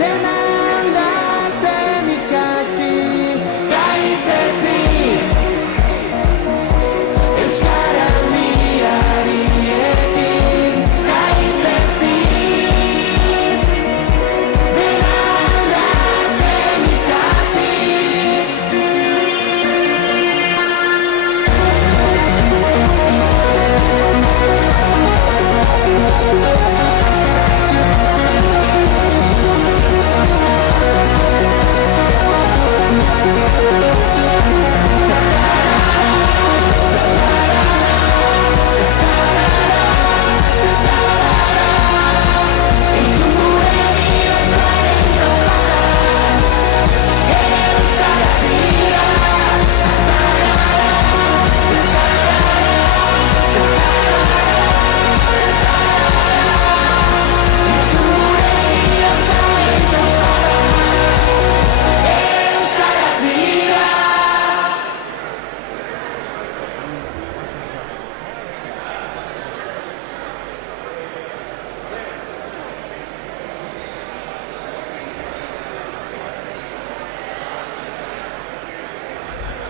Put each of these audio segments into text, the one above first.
dena aldatzen ikasi, gaitzez hitz, euskaraldiariekin, gaitzez hitz, dena aldatzen ikasi.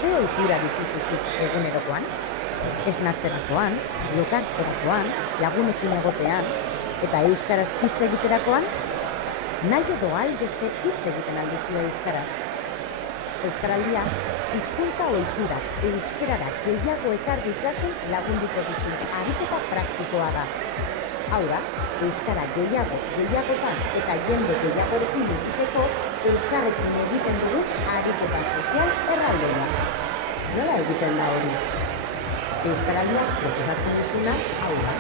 Ze ohitura dituzu zuk egunerokoan? Esnatzerakoan, lokartzerakoan, lagunekin egotean, eta euskaraz hitz egiterakoan? Nahi edo albeste hitz egiten alduzu euskaraz? Euskaraldia, hizkuntza ohiturak euskarara gehiago ekar ditzazun lagunduko dizu ariketa praktikoa da. Hau da, euskara gehiagotan eta jende gehiagorekin egiteko elkarrekin egiten dugu ariketa sozial erraldoia. Nola egiten da hori? Euskaraldiak proposatzen dizuna hau da.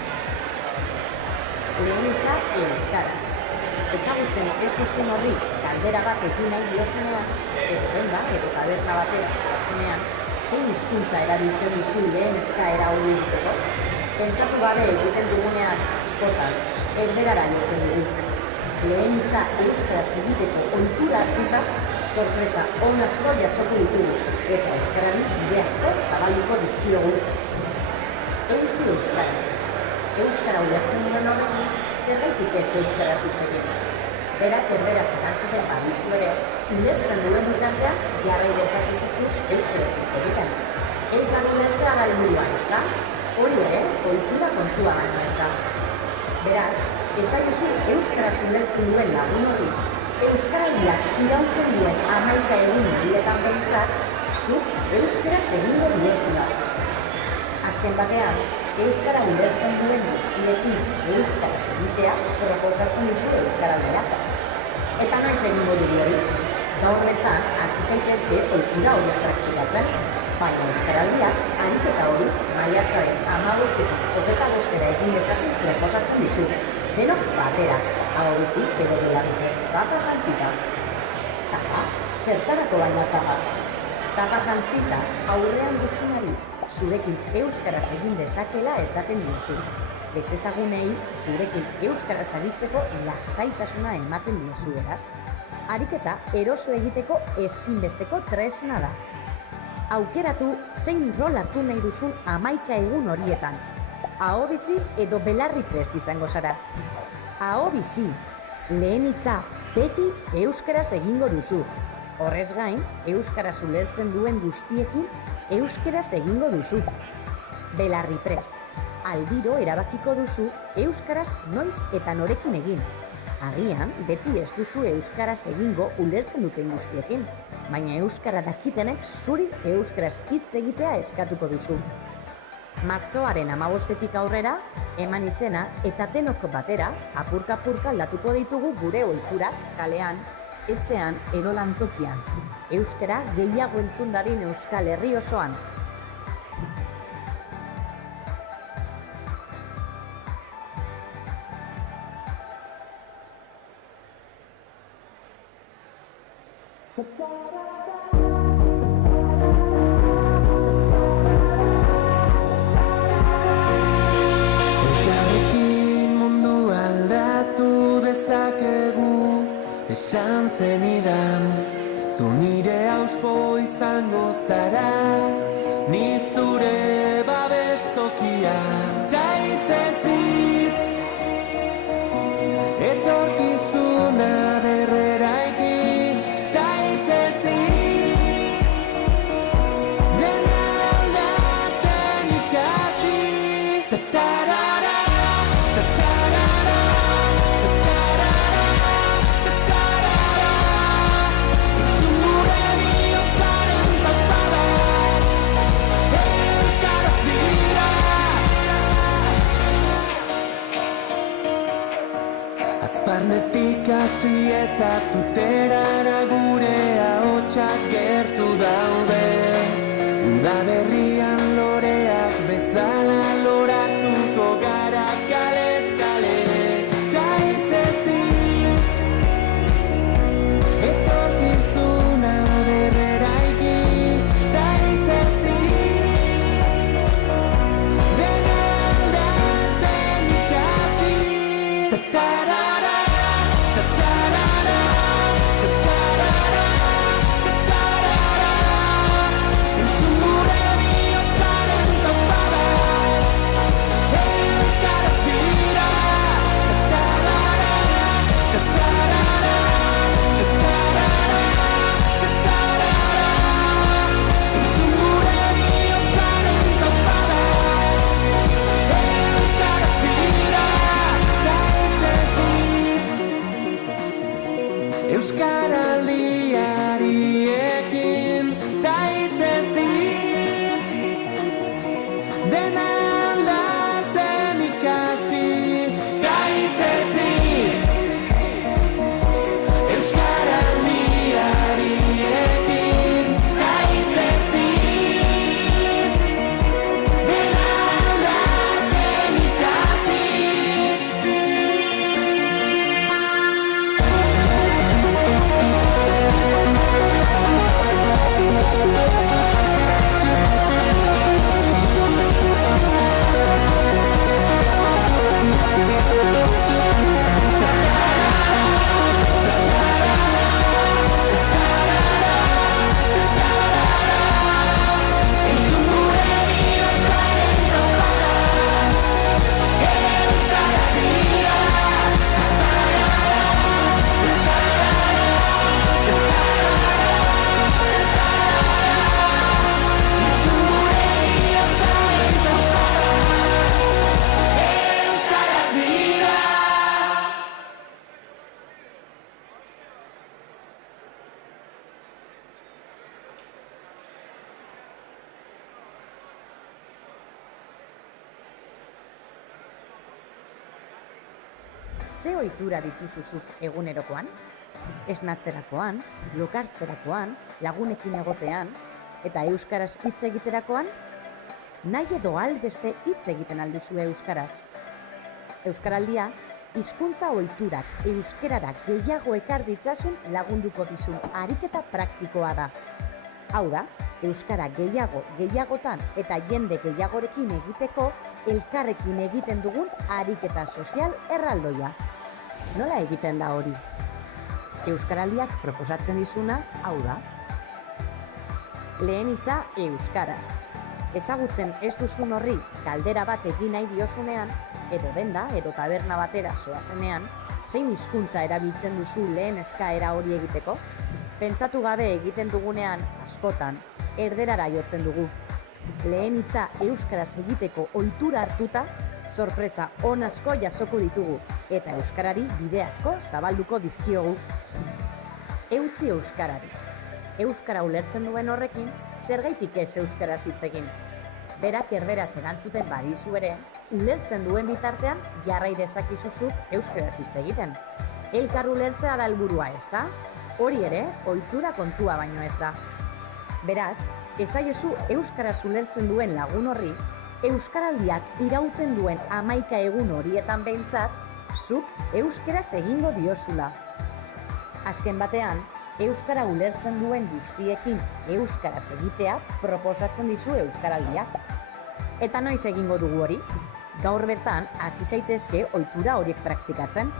Lehen hitza euskaraz. Ezagutzen ez duzun horri galdera bat egin nahi diozunean, edo denda edo taberna batera zoazenean, zein hizkuntza erabiltzen duzu lehen eskaera hori egiteko? Pentsatu gabe egiten dugunean askotan, erderara jotzen dugu. Lehen hitza euskaraz egiteko ohitura hartuta, sorpresa on asko jasoko ditugu, eta euskarari bide asko zabalduko dizkiogu. Eutsi euskara. Euskara ulertzen duen horrekin, zergaitik ez euskaraz hitz egin. Berak erderaz erantzuten badizu ere, ulertzen duen bitartean jarrai dezakezuzu euskaraz hitz egiten. Elkar ulertzea da helburua, ezta? Hori ere, ohitura kontua baino ez da. Beraz, ezaguzu euskaraz ulertzen duen lagun hori, euskaraldiak irauten duen 11 egun horietan behintzat, zuk euskaraz egingo diezula. Azken batean, euskara ulertzen duen guztiekin euskaraz egitea proposatzen dizu euskaraldia. Eta noiz egingo dugu hori, gaur bertan hasi zaitezke ohitura horiek praktikatzen, baina euskaraldiak ariketa hori maiatzaren 15-tik 25-era egin dezazun proposatzen dizu. Denok batera, hau bizi edo belarriprest txapa jantzita. Txapa? Zertarako baina txapa? Txapa jantzita aurrean duzunari zurekin euskaraz egin dezakela esaten diozu. Ezezagunei zurekin euskaraz aritzeko lasaitasuna ematen diozu beraz. Ariketa eroso egiteko ezinbesteko tresna da. Aukeratu zein rol hartu nahi duzun 11 egun horietan. Aho bizi edo belarri prest izango zara. Aho bizi, lehen hitza beti euskaraz egingo duzu. Horrez gain, euskaraz ulertzen duen guztiekin euskaraz egingo duzu. Belarri prest, aldiro erabakiko duzu euskaraz noiz eta norekin egin. Agian, beti ez duzu euskaraz egingo ulertzen duten guztiekin, baina euskara dakitenek zuri euskaraz hitz egitea eskatuko duzu. Martxoaren 15-tik aurrera, eman izena eta denok batera, apurka-apurka aldatuko ditugu gure ohiturak kalean, etxean edo lantokian. Euskara gehiago entzun dadin Euskal Herri osoan. Elkarrekin mundu aldatu dezakegu, esan zenidan, zu nire auspo izango zara, ni zure babestokia. Gaitzez hitz, etorkizuna berrera eta tuterara gure ahotsak gertu daude. Udaberrian loreak bezala loratuko gara kalez kale. Gaitzez hitz, etorkizuna berreraiki. Gaitzez hitz, dena aldatzen ikasi. Ta-tarara, ta-tarara, ta-tarara, ta-tarara. Entzun gure bihotzaren topada, euskaraz dira. Ta-tarara, ta-tarara, ta-tarara, ta-tarara. Entzun gure bihotzaren topada, euskaraz dira. Gaitzez hitz, euskaraldiariekin. Gaitzez hitz, dena aldatzen ikasi. Gaitzez hitz, euskaraldiariekin. Gaitzez hitz, dena aldatzen ikasi. Entzun gure bihotzaren topada, euskaraz dira. Entzun gure bihotzaren topada, euskaraz dira. Ze ohitura dituzuzuk egunerokoan? Esnatzerakoan, lokartzerakoan, lagunekin egotean, eta euskaraz hitz egiterakoan? Nahi edo albeste hitz egiten alduzue euskaraz. Euskaraldia, hizkuntza ohiturak euskerara gehiago ekar ditzasun lagunduko dizun ariketa praktikoa da. Hau da, euskara gehiagotan eta jende gehiagorekin egiteko elkarrekin egiten dugun ariketa sozial erraldoia. Nola egiten da hori? Euskaraldiak proposatzen dizuna hau da. Lehen hitza euskaraz. Ezagutzen ez duzun horri galdera bat egin nahi diozunean, edo denda edo taberna batera zoazenean, zein hizkuntza erabiltzen duzu lehen eskaera hori egiteko? Pentsatu gabe egiten dugunean, askotan, erderara jotzen dugu. Lehen hitza euskaraz egiteko ohitura hartuta, sorpresa on asko jasoko ditugu, eta euskarari bide asko zabalduko dizkiogu. Eutzi euskarari. Euskara ulertzen duen horrekin, zergaitik ez euskaraz hitz egin. Berak erderaz erantzuten badizu ere, ulertzen duen bitartean jarrai dezakizuzuk euskaraz hitz egiten. Elkar ulertzea da helburua, ezta? Hori ere, ohitura kontua baino ez da. Beraz, esaiezu euskaraz ulertzen duen lagun horri, euskaraldiak irauten duen 11 egun horietan behintzat, zuk euskaraz egingo diozula. Azken batean, euskara ulertzen duen guztiekin euskaraz egitea proposatzen dizu euskaraldiak. Eta noiz egingo dugu hori? Gaur bertan hasi zaitezke ohitura horiek praktikatzen,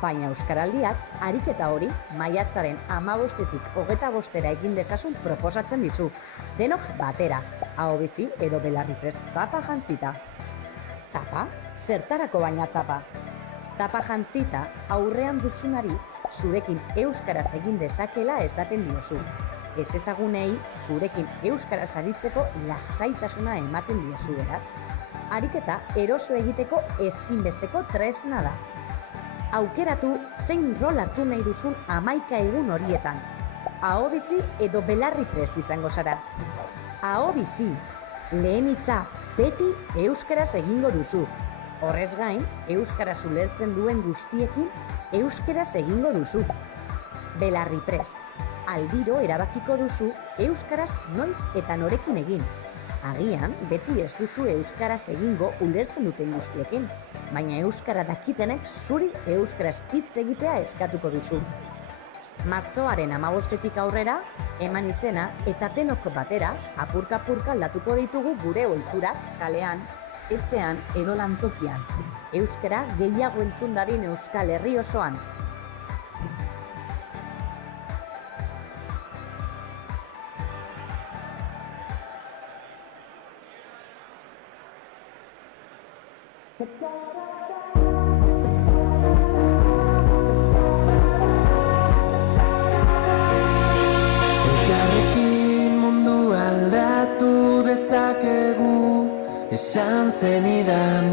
baina euskaraldiak ariketa hori maiatzaren 15-tik 25-era egin dezazun proposatzen dizu. Denok batera, aho bizi edo belarriprest txapa jantzita. Txapa? Zertarako baina txapa? Txapa jantzita aurrean duzunari zurekin euskaraz egin dezakela esaten diozu. Ez ezagunei zurekin euskaraz aritzeko lasaitasuna ematen diozu beraz. Ariketa eroso egiteko ezinbesteko tresna da. Aukeratu zein rol hartu nahi duzun 11 egun horietan. Aho bizi edo belarri prest izango zara. Aho bizi, lehen hitza beti euskaraz egingo duzu. Horrez gain, euskaraz ulertzen duen guztiekin euskaraz egingo duzu. Belarri prest. Aldiro erabakiko duzu euskaraz noiz eta norekin egin. Agian, beti ez duzu euskaraz egingo ulertzen duten guztiekin, baina euskara dakitenek zuri euskaraz hitz egitea eskatuko duzu. Martxoaren 15etik aurrera, eman izena eta denok batera, apurka-apurka aldatuko ditugu gure ohiturak kalean, etxean edo lantokian. Euskara gehiago entzun dadin Euskal Herri osoan. Elkarrekin mundu aldatu dezakegu, esan zenidan,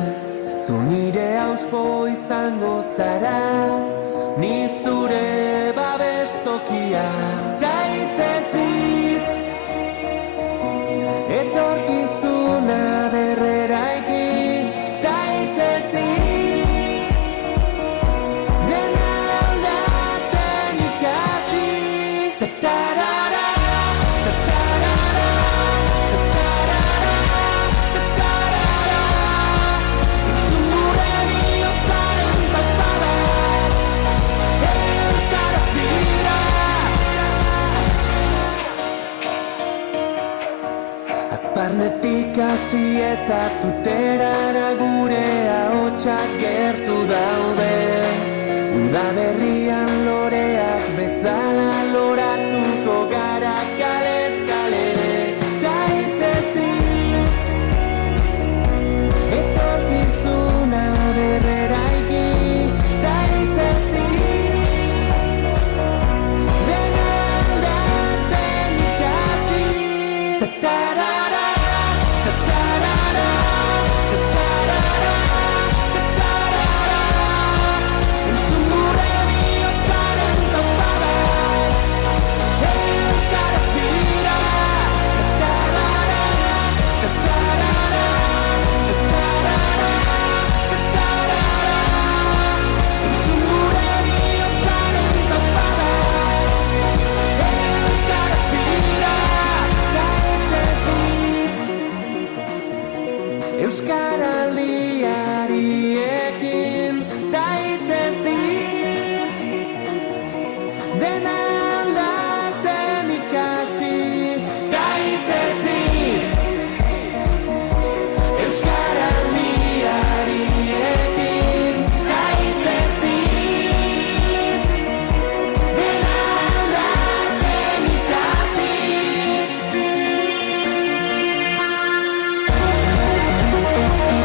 zu nire auspo izango zara, ni zure babestokia. Gaitzez hitz, etorkizuna berreraiki, gaitzez hitz, dena aldatzen ikasi. Ta-tarara, ta-tarara, ta-tarara, ta-tarara. Entzun gure bihotzaren papada, euskaraz dira. Azparnetik hasi eta tuterara gure ahotsak gertu daude. Udaberrian loreak bezala loratuko gara kalez kale. Gaitzez hitz, etorkizuna berreraiki. Gaitzez hitz, dena aldatzen ikasi. Ta-tarara, ta-tarara, ta-tarara, ta-tarara. Entzun gure bihotzaren tapada, euskaraz dira. Ta-tarara, ta-tarara, ta-tarara, ta-tarara. Entzun gure bihotzaren tapada, euskaraz dira. Gaitzez hitz, euskaraldiariekin. Gaitzez hitz, dena aldatzen ikasi. Gaitzez hitz, euskaraldiariekin. Gaitzez hitz, dena aldatzen ikasi. Entzun gure bihotzaren tapada, euskaraz dira.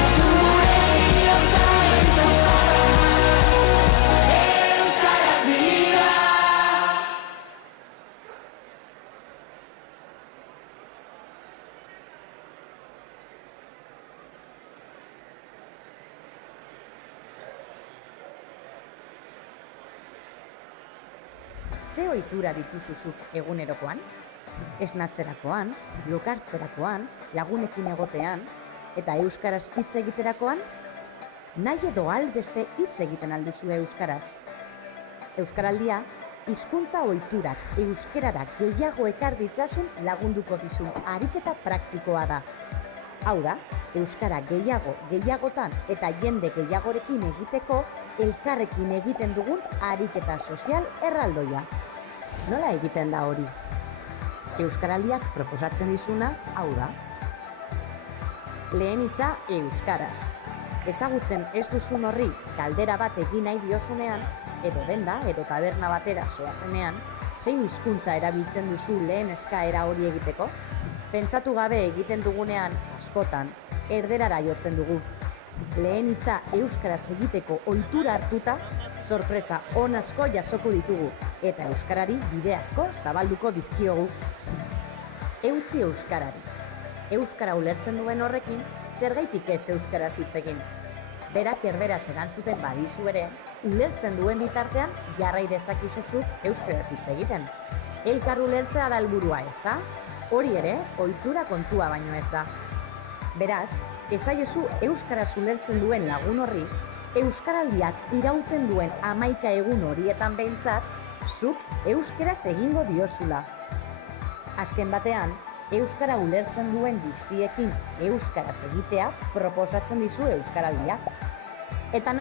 Entzun gure bihotzaren tapada, euskaraz dira. Ze ohitura dituzuzuk egunerokoan? Esnatzerakoan, lokartzerakoan, lagunekin egotean, eta euskaraz hitz egiterakoan? Nahi edo albeste hitz egiten alduzu euskaraz. Euskaraldia, hizkuntza ohiturak euskarara gehiago ekar ditzasun lagunduko dizun ariketa praktikoa da. Hau da, euskara gehiagotan eta jende gehiagorekin egiteko elkarrekin egiten dugun ariketa sozial erraldoia. Nola egiten da hori? Euskaraldiak proposatzen dizuna hau da. Lehen hitza euskaraz. Ezagutzen ez duzun horri galdera bat egin nahi diozunean, edo denda edo taberna batera zoazenean, zein hizkuntza erabiltzen duzu lehen eskaera hori egiteko? Pentsatu gabe egiten dugunean, askotan, erderara jotzen dugu. lehen hitza euskaraz egiteko ohitura hartuta, sorpresa on asko jasoko ditugu eta euskarari bide asko zabalduko dizkiogu. Eutsi euskarari. Euskara ulertzen duen horrekin, zergaitik ez euskaraz hitz egin. Berak erderaz erantzuten badizu ere, ulertzen duen bitartean jarrai dezakizuzuk euskaraz hitz egiten. Elkar ulertzea da helburua, ezta? Hori ere, ohitura kontua baino ez da. Beraz, esaiezu euskaraz ulertzen duen lagun horri, euskaraldiak irauten duen 11 egun horietan behintzat, zuk euskaraz egingo diozula. Azken batean, euskara ulertzen duen guztiekin euskaraz egitea proposatzen dizu euskaraldiak. Eta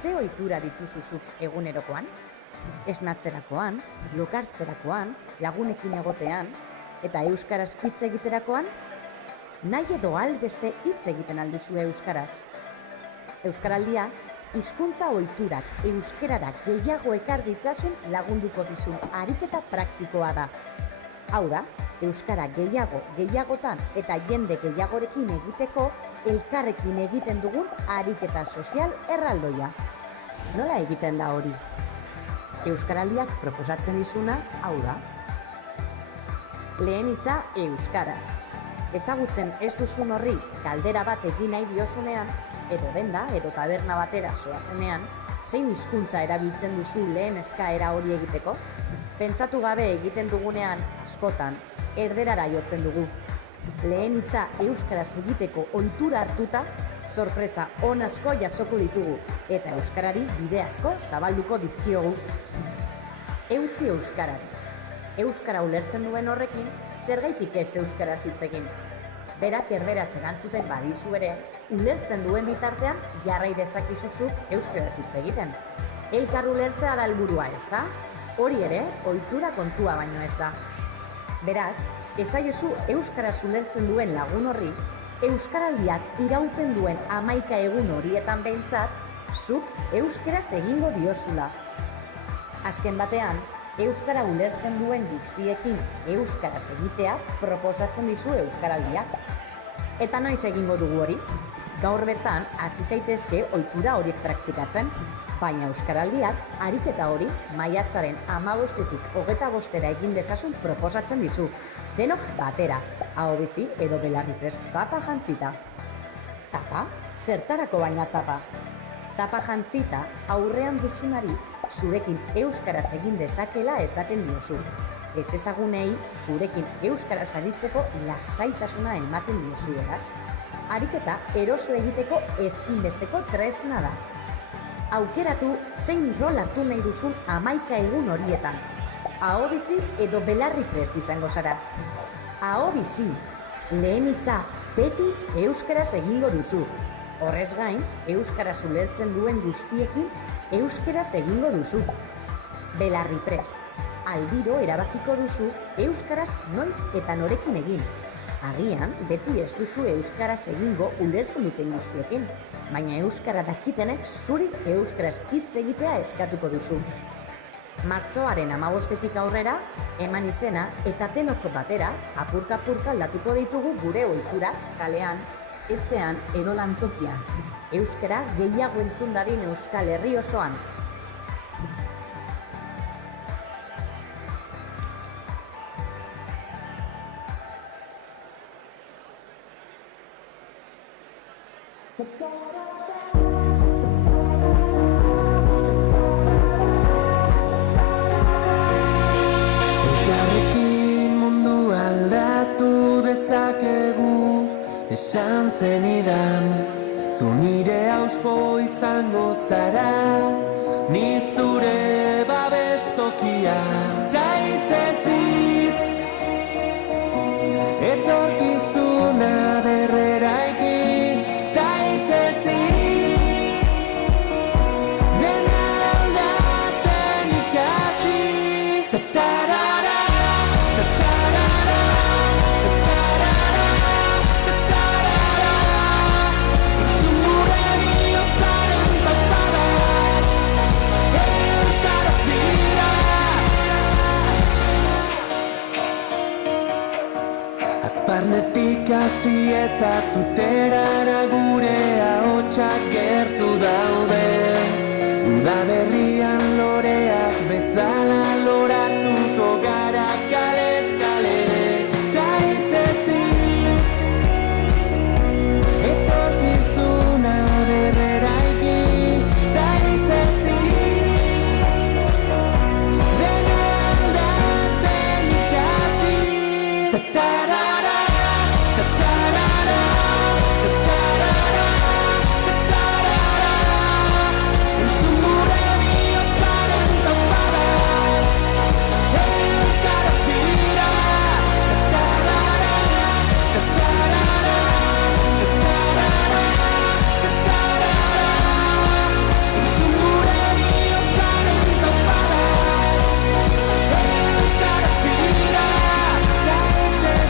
ze ohitura dituzuzuk egunerokoan? Esnatzerakoan, lokartzerakoan, lagunekin egotean, eta euskaraz hitz egiterakoan? Nahi edo albeste hitz egiten alduzue euskaraz. Euskaraldia hizkuntza ohiturak euskerara gehiago ekar ditzasun lagunduko dizun ariketa praktikoa da. Hau da, euskara gehiagotan eta jende gehiagorekin egiteko elkarrekin egiten dugun ariketa sozial erraldoia. Nola egiten da hori? Euskaraldiak proposatzen dizuna hau da. Lehen hitza euskaraz. Ezagutzen ez duzun horri galdera bat egin nahi diozunean, edo denda edo taberna batera zoazenean, zein hizkuntza erabiltzen duzu lehen eskaera hori egiteko? Pentsatu gabe egiten dugunean, askotan, erderara jotzen dugu. Lehen hitza euskaraz egiteko ohitura hartuta, sorpresa on asko jasoko ditugu, eta euskarari bide asko zabalduko dizkiogu. Eutsi euskarari. Euskara ulertzen duen horrekin, zergaitik ez euskaraz hitz egin. Berak erderaz erantzuten badizu ere, ulertzen duen bitartean jarrai dezakizuzuk euskaraz hitz egiten. Elkar ulertzea da helburua, ezta? Hori ere, ohitura kontua baino ez da. Beraz, esaiezu euskaraz ulertzen duen lagun horri, euskaraldiak irauten duen 11 egun horietan behintzat, zuk euskaraz egingo diozula. Azken batean, euskara ulertzen duen guztiekin euskaraz egitea proposatzen dizu euskaraldiak. Eta noiz egingo dugu hori? Gaur bertan hasi zaitezke ohitura horiek praktikatzen, baina euskaraldiak ariketa hori maiatzaren 15-tik 25-era egin dezazun proposatzen dizu. Denok batera, aho bizi edo belarriprest tzapa jantzita. Tzapa? Zertarako baina tzapa? Tzapa jantzita aurrean duzunari zurekin euskaraz egin dezakela esaten diozu. Ez ezagunei zurekin euskaraz aritzeko lasaitasuna ematen diozu eraz. Ariketa eroso egiteko ezinbesteko tresna da. Aukeratu zein rol hartu nahi duzun 11 egun horietan. Aho bizi edo belarri prest izango zara. Aho bizi, lehen hitza beti euskaraz egingo duzu. Horrez gain, euskaraz ulertzen duen guztiekin euskaraz egingo duzu. Belarri prest, aldiro erabakiko duzu euskaraz noiz eta norekin egin. Agian, beti ez duzu euskaraz egingo ulertzen duten guztiekin, baina euskara dakitenek zuri euskaraz hitz egitea eskatuko duzu. Martxoaren 15-tik aurrera, eman izena eta denok batera, apurka-apurka aldatuko ditugu gure ohiturak kalean, etxean edo lantokian. Euskara gehiago entzun dadin Euskal Herri osoan. Elkarrekin mundu aldatu dezakegu, esan zenidan, zu nire auspo izango zara, ni zure babestokia. Gaitzez hitz, etorkizuna berreraiki. Gaitzez hitz, dena aldatzen ikasi. Ta-tarara, ta-tarara, ta-tarara, ta-tarara. Entzun gure bihotzaren papadak, euskaraz dira. Azparnetik hasi eta tuterara gure ahotsak gertu daude. Udaberrian loreak bezala loratuko gara kalez kale. Gaitzez hitz, etorkizuna berreraiki. Gaitzez hitz, dena aldatzen ikasi. Ta-tarara, ta-tarara, ta-tarara, ta-tarara. Entzun gure bihotzaren tapadak, euskaraz dira. Ta-tarara, ta-tarara, ta-tarara, ta-tarara. Entzun gure bihotzaren tapadak, euskaraz dira. Gaitzez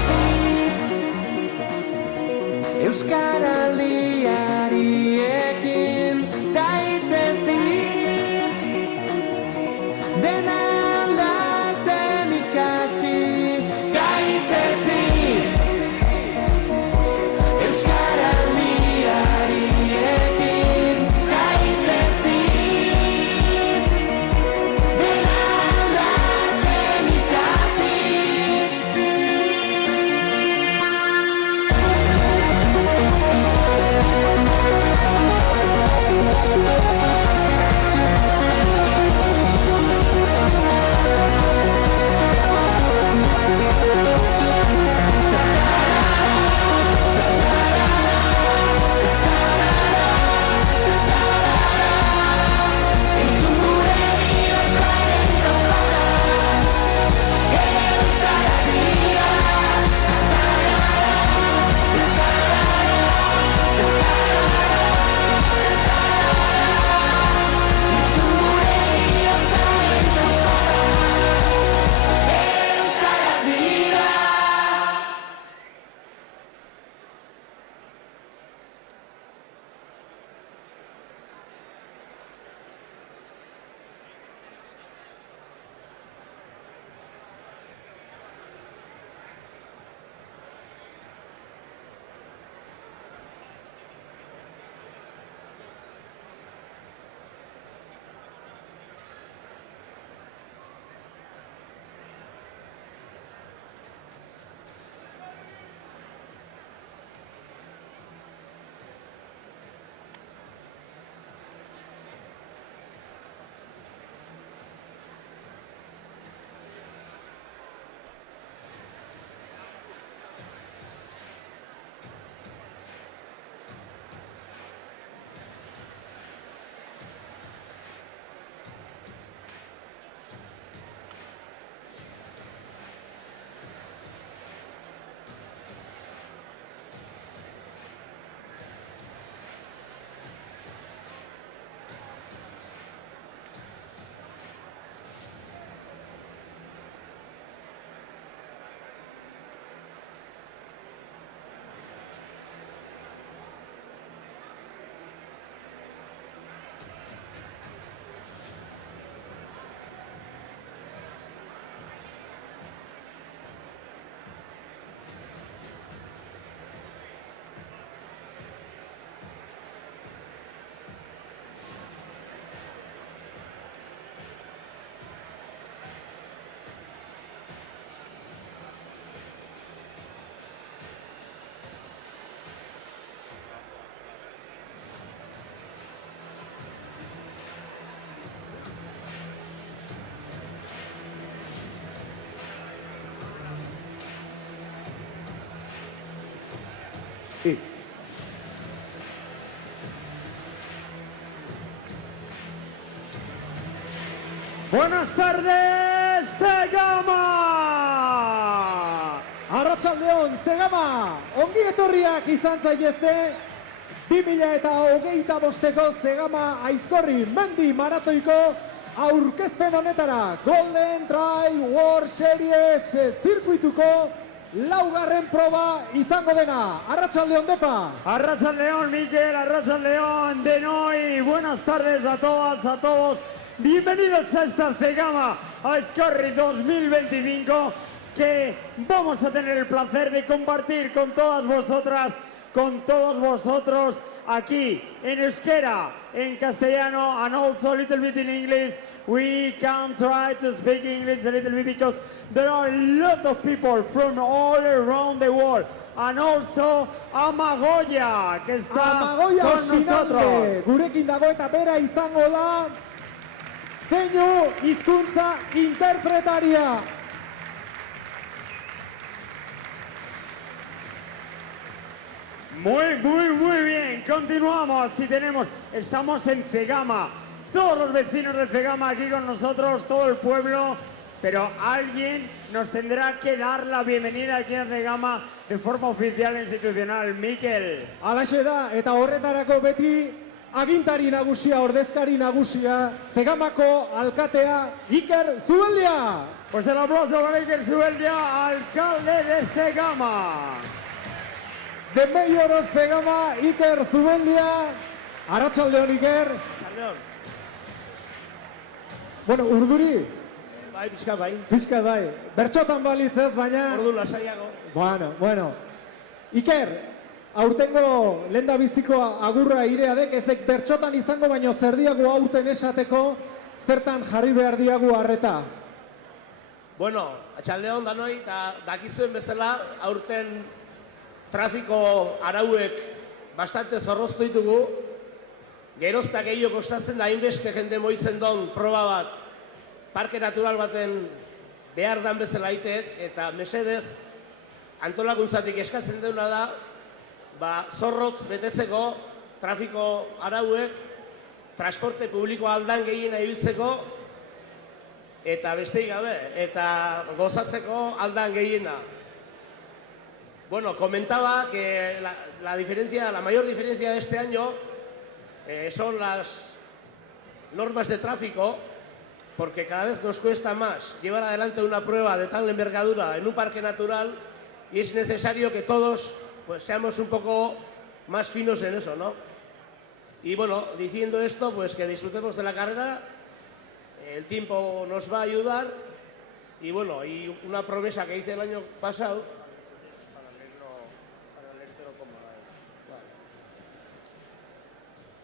Y. Buenas tardes, Zegama! Arratsaldeon, Zegama! Ongi etorriak izan zaitezte 2025ko Zegama Aizkorri Mendi Maratoiko aurkezpen honetara Golden Trail World Series zirkuituko laugarren proba izango dena. Arratsaldeon, Depa! Arratsaldeon, Mikel, arratsaldeon, Denoi. Buenas tardes a todas, a todos. Bienvenidos a esta Zegama Aizkorri 2025 que vamos a tener el placer de compartir con todas vosotras, con todos vosotros aquí en euskera, en castellano, and also a little bit in English. We can try to speak English a little bit because there are a lot of people from all around the world. And also Amagoia, que está Amagoia con Osinalde nosotros. gurekin dago eta bera izango da zeinu hizkuntza interpretaria. Muy bien, continuamos y estamos en Zegama, todos los vecinos de Zegama aquí con nosotros, todo el pueblo, pero alguien nos tendrá que dar la bienvenida aquí a Zegama de forma oficial e institucional. Mikel. Halaxe da, eta horretarako beti agintari nagusia, ordezkari nagusia, Zegamako alkatea Iker Zubeldia. Pues el aplauso para Iker Zubeldia, alcalde de Zegama. The Mayor of Zegama, Iker Zubeldia. Arratsaldeon, Iker. Arratsaldeon. Bueno, urduri, Bai, pixka bai. pixka bai. Bertxotan balitz ez, baina... Ordu lasaiago. Bueno. Iker, aurtengo lehendabiziko agurra ireadek, ez dek bertxotan izango, baino zer diagu aurten esateko, zertan jarri behar diagu harreta. Bueno, atxaldeon danoi, eta dakizuen bezala, aurten trafiko arauek bastante zorroztu ditugu. Geroztak gehiago kostatzen da hainbeste jende moitzen don proba bat, parke natural baten behar dan bezala iteek, eta mesedez, antolakuntzatik eskatzen deuna da, zorrotz betezeko trafiko arauek, transporte publikoa aldan gehiena ibiltzeko, eta besteik gabe, eta gozatzeko aldan gehiena. Bueno, comentaba que la mayor diferencia de este año son las normas de tráfico, porque cada vez nos cuesta más llevar adelante una prueba de tal envergadura en un parque natural y es necesario que todos pues seamos un poco más finos en eso, ¿no? Y bueno, diciendo esto, pues que disfrutemos de la carrera, el tiempo nos va a ayudar y bueno, y una promesa que hice el año pasado.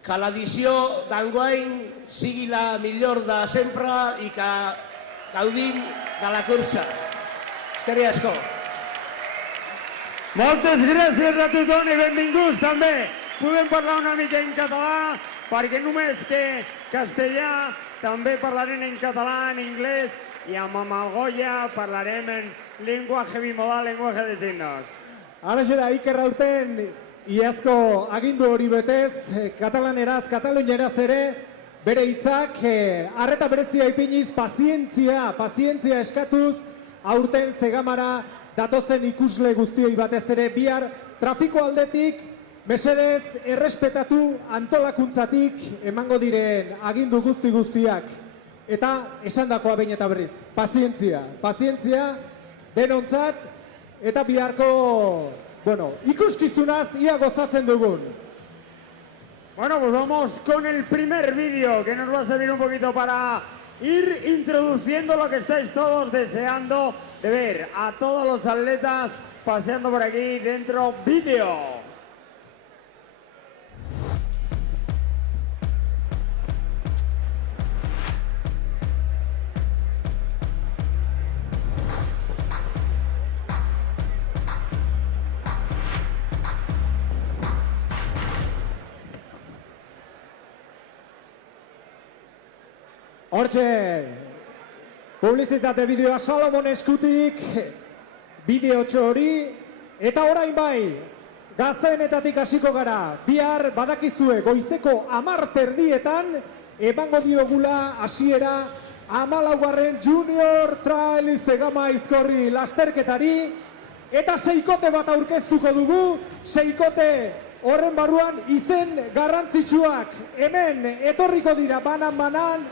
Que l'edició d'enguany sigui la millor de sempre i que gaudim de la cursa. Eskerrik asko. Moltes gràcies a tothom i benvinguts també. Podem parlar una mica en català, perquè només que castellà també parlarem en català, en anglès, i amb Amagoia parlarem en llenguatge bimodal, llenguatge de signos. Halaxe da, Iker aurten iazko agindu hori betez, katalaneraz, kataluniaraz ere, bere hitzak, arreta berezia ipiniz, pazientzia eskatuz, aurten Zegamara datozen ikusle guztioi batez ere, bihar trafiko aldetik, mesedez, errespetatu antolakuntzatik emango diren agindu guztiak. Eta esandakoa behin eta berriz, pazientzia denontzat, eta biharko, ikuskizunaz ia gozatzen dugun. Bueno, pues vamos con el primer vídeo que nos va a servir un poquito para ir introduciendo lo que estáis todos deseando de ver a todos los atletas paseando por aquí dentro. Vídeo. Hortxe, publizitate bideoa Salomon eskutik, bideotxo hori, eta orain bai, Gazteenetatik hasiko gara, bihar badakizue goizeko 10:00 emango diogula hasiera 14. Junior Trail Zegama Aizkorri lasterketari, eta seikote bat aurkeztuko dugu, seikote horren barruan izen garrantzitsuak hemen etorriko dira banan.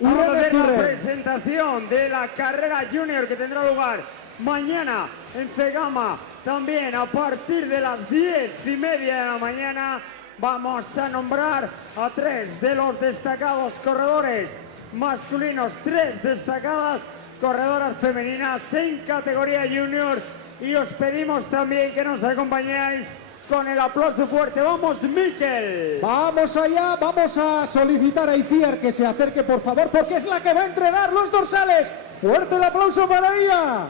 Vamos a hacer la Urrezurre. presentación de la carrera junior que tendrá lugar mañana en Zegama. También a partir de las 10:30 de la mañana vamos a nombrar a 3 de los destacados corredores masculinos, 3 destacadas corredoras femeninas en categoría junior, y os pedimos también que nos acompañéis con el aplauso fuerte. ¡Vamos, Miquel! Vamos allá, vamos a solicitar a Iciar que se acerque, por favor, porque es la que va a entregar los dorsales. ¡Fuerte el aplauso para ella!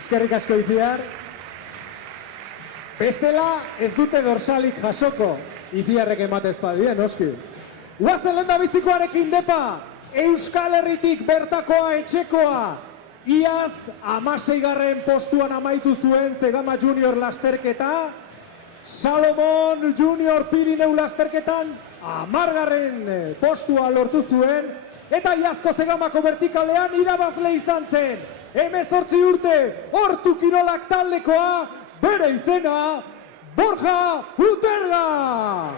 Eskerrik asko, Iciar. Bestela ez dute dorsalik jasoko. Iciarrek ematez badie, noski. Guazen lehendabizikoarekin depa, Euskal Herritik bertakoa etxekoa. Iaz, 16. postuan amaitu zuen Zegama Junior lasterketa. Salomon Junior Pirineu lasterketan 10. postua lortu zuen. Eta iazko Zegamako vertikalean irabazle izan zen. 18 urte, Hortu Kirolak taldekoa, bere izena, Borja Uterga!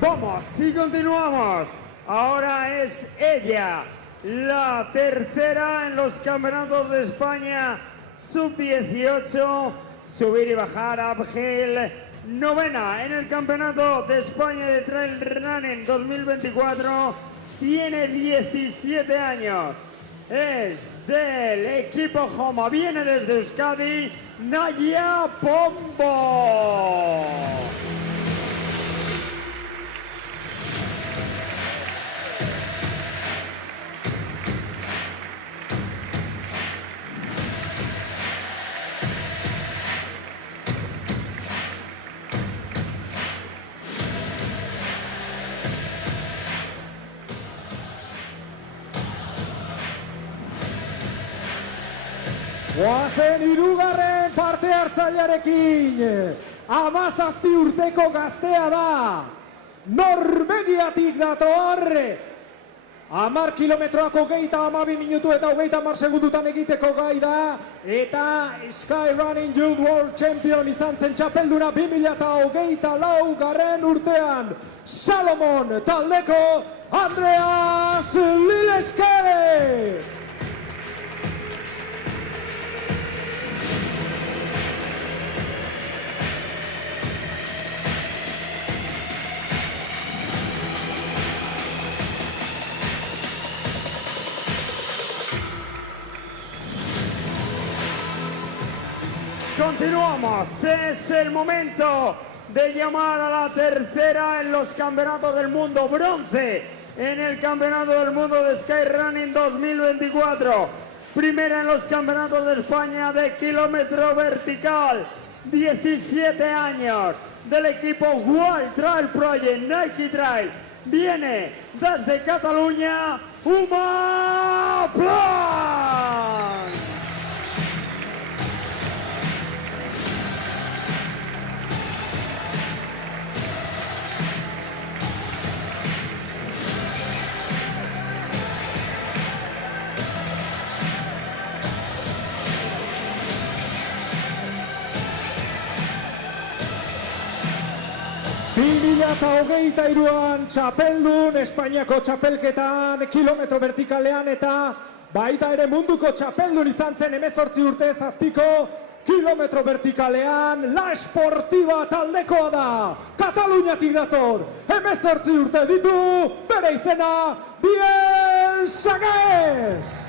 Vamos y continuamos. Ahora es ella, la tercera en los campeonatos de España sub-18, subir y bajar uphill. 9ª en el campeonato de España de Trail Running 2024. Tiene 17 años. Es del equipo Joma. Viene desde Euskadi, Naya Pombo. Goazen hirugarren parte hartzailearekin, 17 urteko gaztea da, Norvegiatik dator, 10 kilometroak 32 minutu eta 30 segundutan egiteko gai da, eta Sky Running Youth World Champion izan zen txapelduna 2024 urtean, Salomon taldeko Andreas Lileske! Continuamos, es el momento de llamar a la tercera en los campeonatos del mundo, bronce en el campeonato del mundo de Skyrunning 2024, primera en los campeonatos de España de kilómetro vertical, 17 años, del equipo World Trail Project Nike Trail, viene desde Cataluña, Uma Plan. Eta 2023an txapeldun Espainiako txapelketan, kilometro vertikalean eta baita ere munduko txapeldun izan zen 18 urte zazpiko kilometro vertikalean, La Esportiva taldekoa da, Kataluniatik dator, 18 urte ditu, bere izena, Biel Sagaez!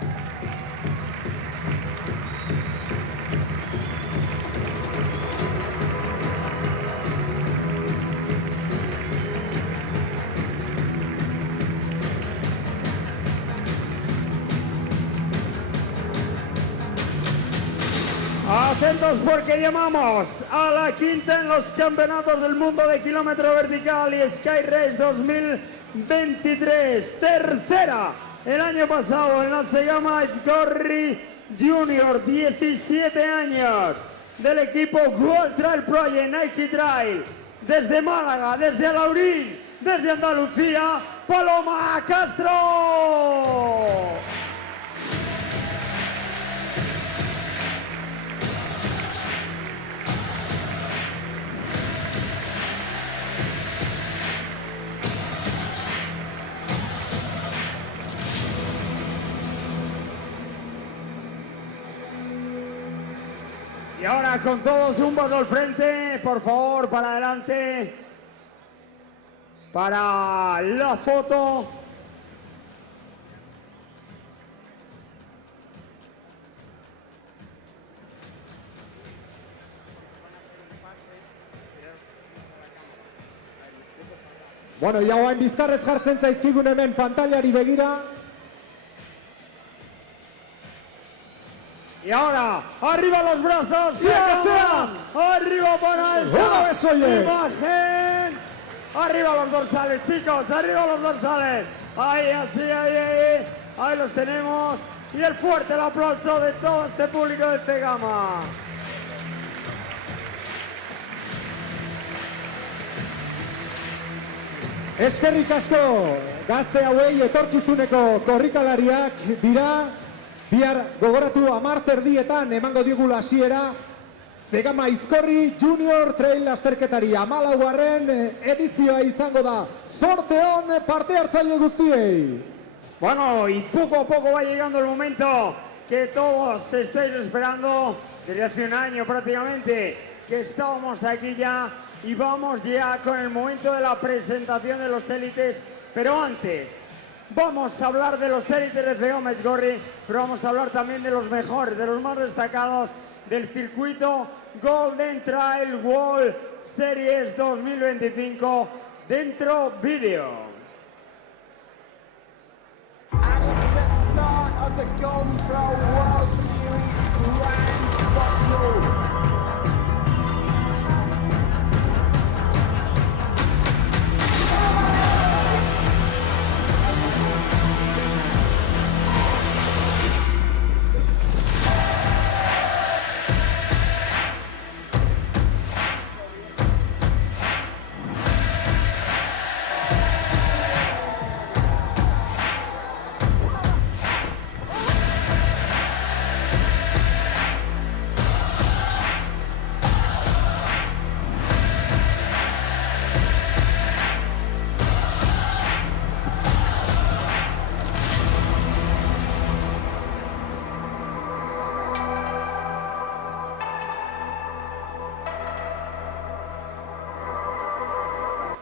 Atentos porque llamamos a la quinta en los campeonatos del mundo de kilómetro vertical y Sky Race 2023. Tercera el año pasado en la Segama Aizkorri Junior, 17 años, del equipo World Trail Project Nike Trail. Desde Málaga, desde Alaurín, desde Andalucía, Paloma Castro. Y ahora con todos un poco al frente, por favor, para adelante, para la foto. Bueno, ja oain bizkarrez jartzen zaizkigun hemen pantailari begira. Y ahora, arriba los brazos, arriba para Una esa vez, oye. imagen. Arriba los dorsales, chicos, arriba los dorsales. Ahí, así, ahí los tenemos. Y el fuerte el aplauso de todo este público de Cegama. Eskerrik asko, gazte hauei etorkizuneko korrikalariak dira. Bihar gogoratu 10 erdietan emango diogula hasiera Segama Aizkorri Junior Trail lasterketari 14. Edizioa izango da. Zorte on parte hartzaile guztiei. Bueno, y poco a poco va llegando el momento que todos estáis esperando desde hace un año prácticamente, que estábamos aquí ya y vamos ya con el momento de la presentación de los élites, pero antes vamos a hablar de los élites de Segama Aizkorri, pero vamos a hablar también de los mejores, de los más destacados del circuito Golden Trail World Series 2025 dentro vídeo. And it's the start of the Golden Trail World Series Grand Final.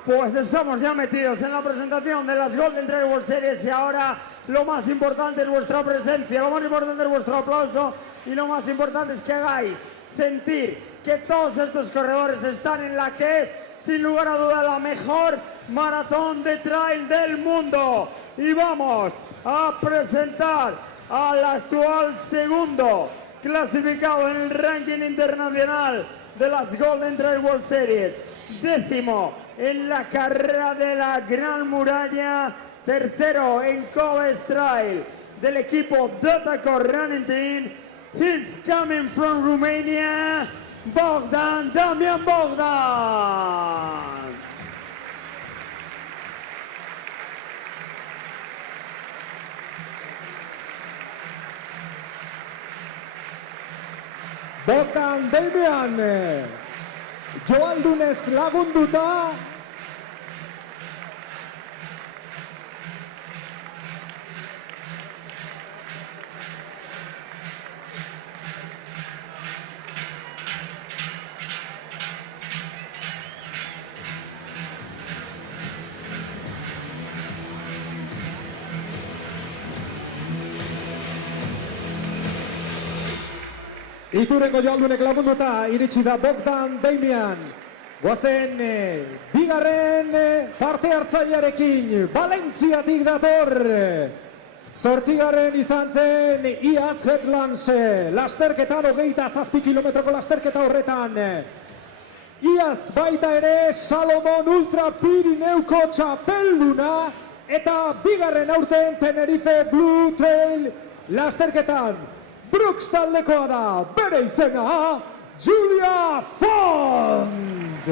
Pues estamos ya metidos en la presentación de las Golden Trail World Series y ahora lo más importante es vuestra presencia, lo más importante es vuestro aplauso y lo más importante es que hagáis sentir que todos estos corredores están en la que es, sin lugar a duda, la mejor maratón de trail del mundo. Y vamos a presentar al actual segundo clasificado en el ranking internacional de las Golden Trail World Series, 10º en la carrera de la Gran Muralla, 3º en Koves Trail del equipo Datacor Running Team. He's coming from Romania, Damian Bogdan. Bogdan Damian, Joaldunez lagunduta. Iturreko Joaldunek lagunduta iritsi da Bogdan Damian. Goazen bigarren parte hartzailearekin Valentziatik dator Zortzigarren izan zen Iaz Headlands lasterketan, 27 kilometroko lasterketa horretan. Iaz baita ere Salomon Ultra Pirineuko txapelduna eta bigarren aurten Tenerife Blue Trail lasterketan. Brooks taldekoa da, bere izena, Julia Font!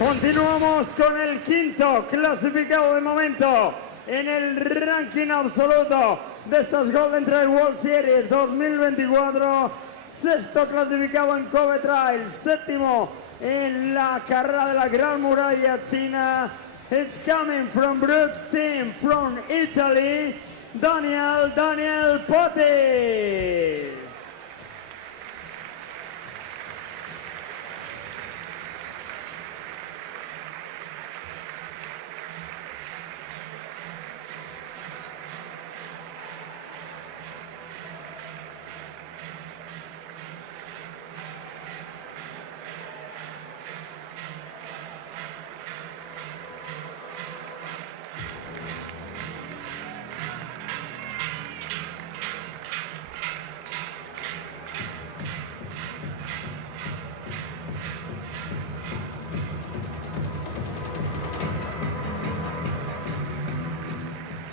Continuamos con el quinto clasificado de momento en el ranking absoluto de estas Golden Trail World Series 2024. Sexto clasificado en Kobe Trail, séptimo en la carrera de la Gran Muralla China. It's coming from Brooks team from Italy, Daniel Potis.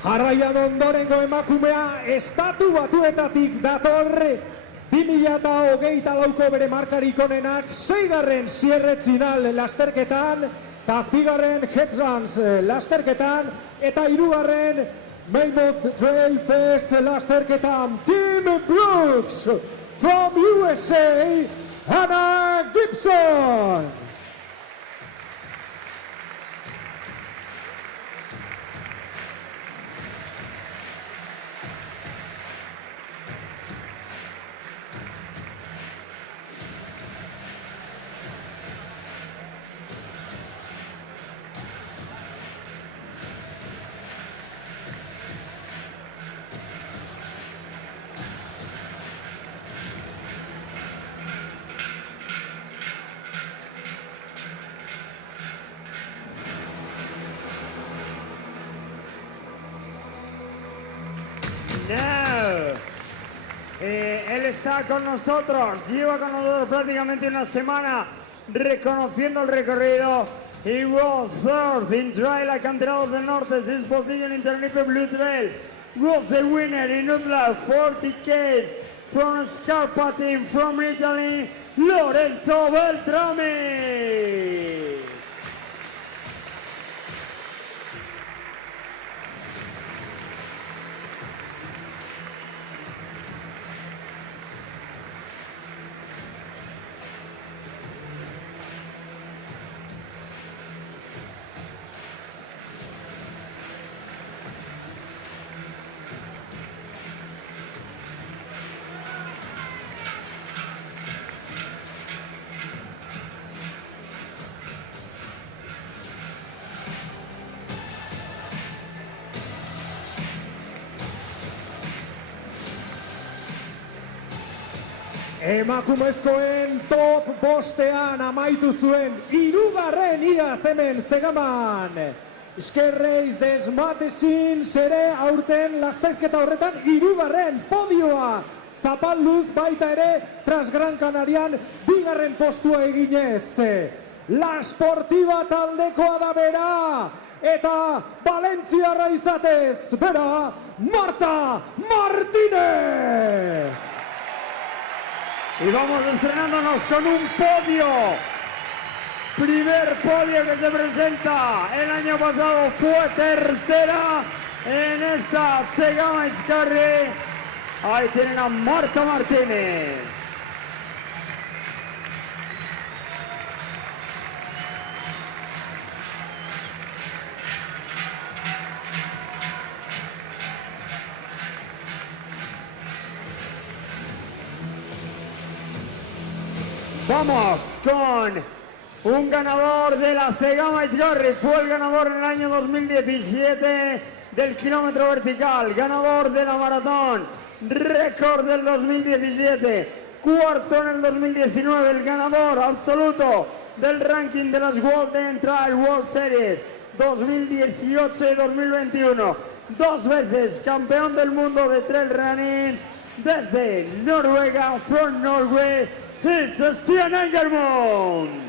Jarraian ondorengo emakumea Estatu Batuetatik dator, 2024ko bere markarik onenak, 6. Sierra Tzinal lasterketan, 7. Headlands lasterketan, eta 3. Mammoth Trail Fest lasterketan. Tim Brooks from USA, Hannah Gibson. No. Él está con nosotros, lleva con nosotros prácticamente una semana reconociendo el recorrido. He was third in Trail Acanterados del Norte, his position in Tenerife Blue Trail. Was the winner in Utla 40K from Scarpa team from Italy, Lorenzo Beltrame. Emakumezkoen top bostean amaitu zuen 3. Iaz hemen Zegaman. Eskerreiz desmatezin zere aurten lasterketa horretan 3. podioa zapalduz, baita ere Transgran Canarian 2. postua eginez. La Sportiva taldekoa da bera, eta Valentziarra izatez, bera Marta Martínez! Y vamos estrenándonos con un podio. Primer podio que se presenta. El año pasado fue tercera en esta Zegama Aizkarri. Ahí tienen a Marta Martínez. Vamos con un ganador de la Zegama Aizkarri. Fue el ganador en el año 2017 del kilómetro vertical, ganador de la maratón, récord del 2017, cuarto en el 2019, el ganador absoluto del ranking de las Golden Trail World Series 2018 y 2021, dos veces campeón del mundo de trail running desde Noruega, from Norway, it's Stian Engelmund.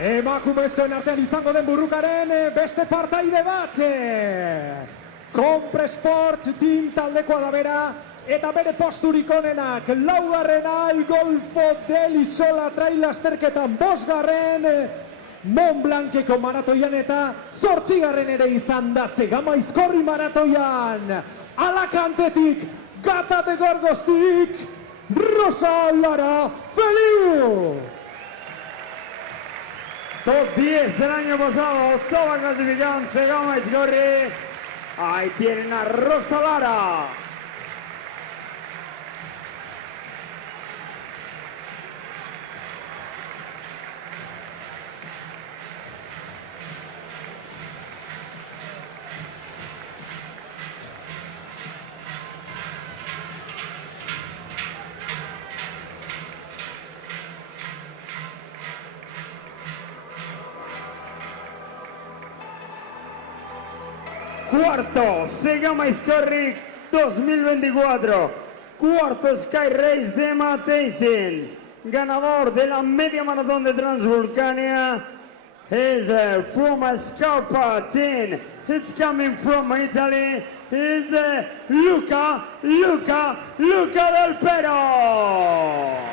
Emakumezkoen artean izango den burrukaren beste partaide bat. Compressport Team taldekoa da bera, eta bere posturik onenak, laugarrena el Golfo del Isola trail lasterketan, bosgarren Mont Blanceko maratoian eta zortzigarren ere izan da Zegama Aizkorri maratoian. Alakantetik, Gata de Gorgostik, Rosa Lara Feliu. Top 10 del año pasado, octava clasificada en Zegama Aizkorri. Ahí tienen a Rosa Lara. Cuarto, Zegama Aizkorri 2024. Cuarto Sky Race de Matthijsens. Ganador de la media maratón de Transvulcania is from Scarpa team. He's coming from Italy. Is Luca Del Pero.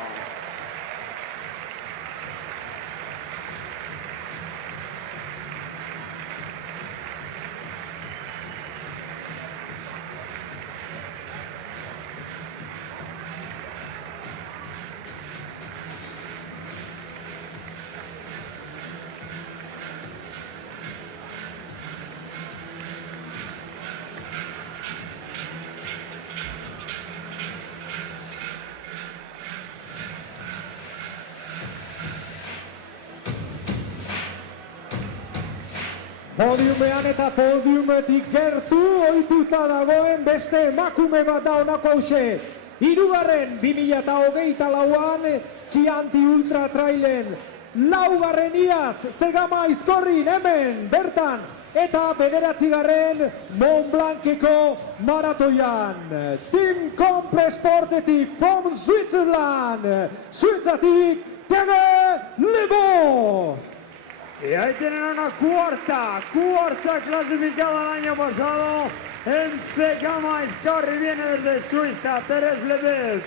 Podiumean eta podiumetik gertu ohituta dagoen beste emakume bat da honako hause. Hirugarren 2024an Chianti Ultra Trailen. Laugarren iaz Zegama Aizkorrin hemen bertan. Eta bederatzigarren Mont Blanceko maratoian. Team Compressportetik from Switzerland. Suitzatik Tege Lebov. Y ahí tienen una cuarta clasificada el año pasado en Zegama Aizkorri, viene desde Suiza, Teres Lebev.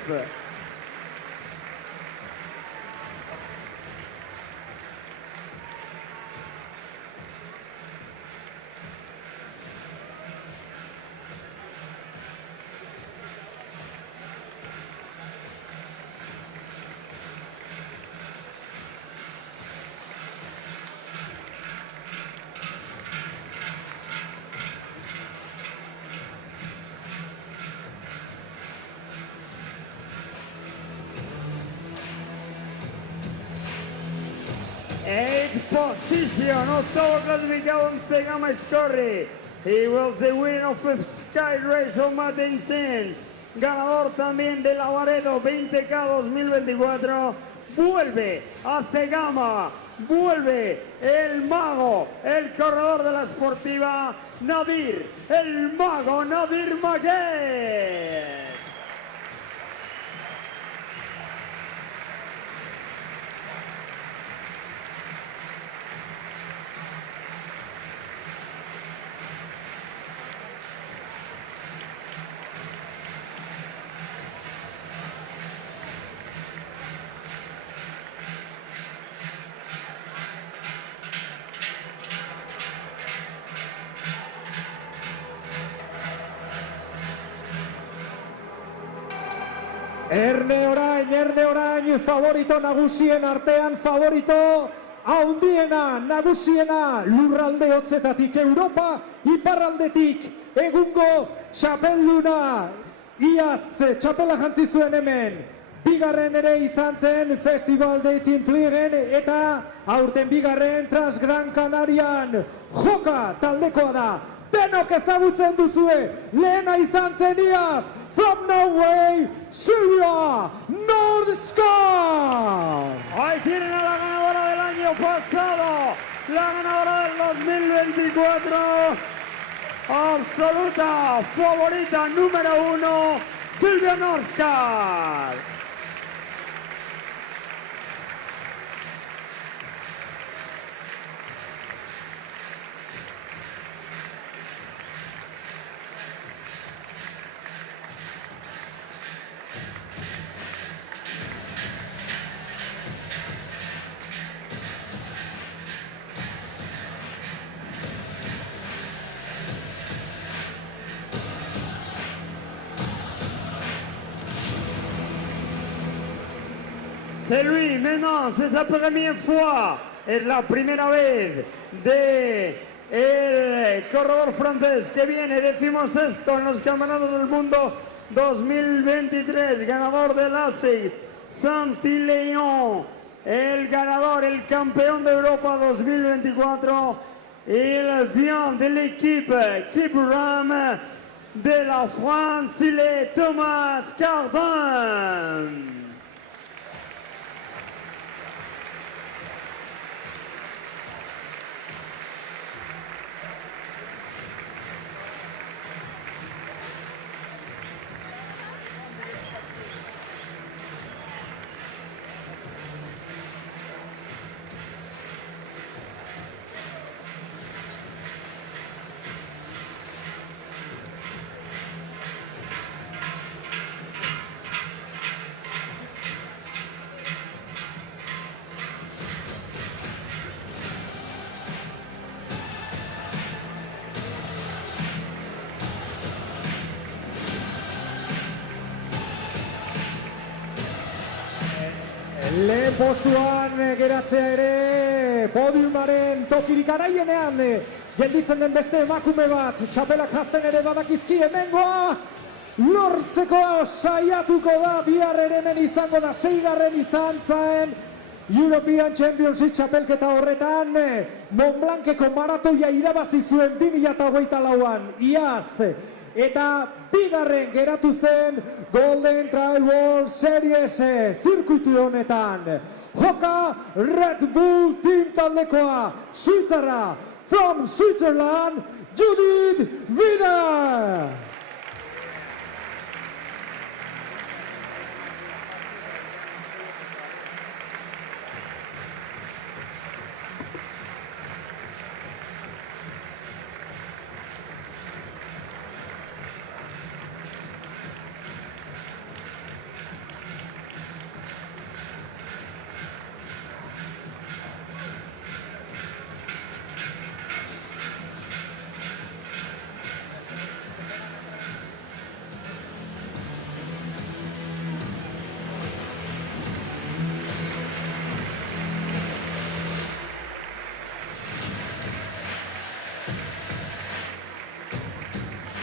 Eighth position, octavo clasificado en Zegama Aizkorri. He was the winner of the Sky Race of Mattensens, ganador también de la Varedo 20K 2024. Vuelve a Cegama, vuelve el mago, el corredor de la Sportiva, Nadir, el mago Nadir Maguet. Erne orain, favorito nagusien artean, favorito haundiena, nagusiena, lurralde hotzetatik Europa, iparraldetik, egungo txapelduna, iaz txapela jantzi zuen hemen, bigarren ere izan zen Festival de Tinpligen eta aurten bigarren Trans Gran Canarian, joka taldekoa da. Denok ezagutzen duzue, lehena izan zen iaz, from Norway, Syria, Nordscar. Ahí tienen a la ganadora del año pasado, la ganadora del 2024, absoluta favorita número 1, Silvia Nordscar. C'est lui, maintenant, c'est sa première fois. Es la primera vez de el corredor francés que viene 16º en los campeonatos del mundo 2023, ganador del ASICS, Saint-Léon, el ganador, el campeón de Europa 2024. Il vient de l'équipe Kipram de la France, il est Thomas Cardin. Lehen postuan geratzea ere podiumaren tokirik garaienean gelditzen den beste emakume bat, txapelak jazten ere badakizki hemengoa lortzeko saiatuko da, bihar ere hemen izango da, 6. izan zen European Championship txapelketa horretan Montblanceko maratoia irabazi zuen 2024an, iaz, eta bigarren geratu zen Golden Trail World Series zirkuitu honetan. Joka Red Bull Team taldekoa, Suitzarra, from Switzerland, Judith Vida.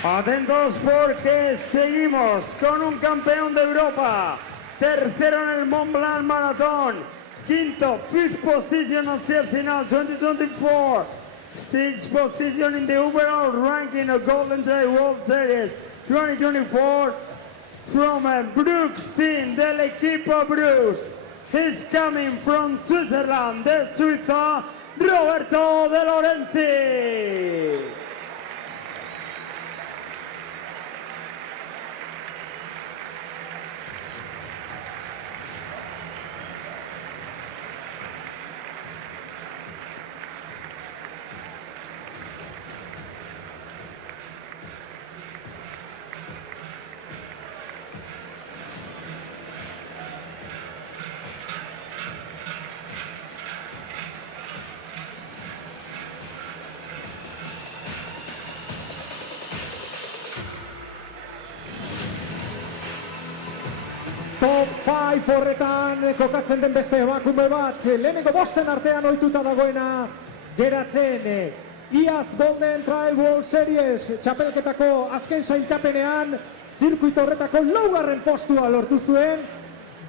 Atentos porque seguimos con un campeón de Europa, tercero en el Mont Blanc Marathon, quinto, 5th position on Cercinal 2024, sixth position in the overall ranking of Golden Trail World Series 2024 from Brooks team del equipo Brooks. He's coming from Switzerland, de Suiza, Roberto De Lorenzi. Top 5 horretan kokatzen den beste emakume bat, lehenengo bosten artean ohituta dagoena geratzen. Iaz Golden Trail World Series txapelketako azken sailkapenean zirkuito horretako laugarren postua lortu zuen,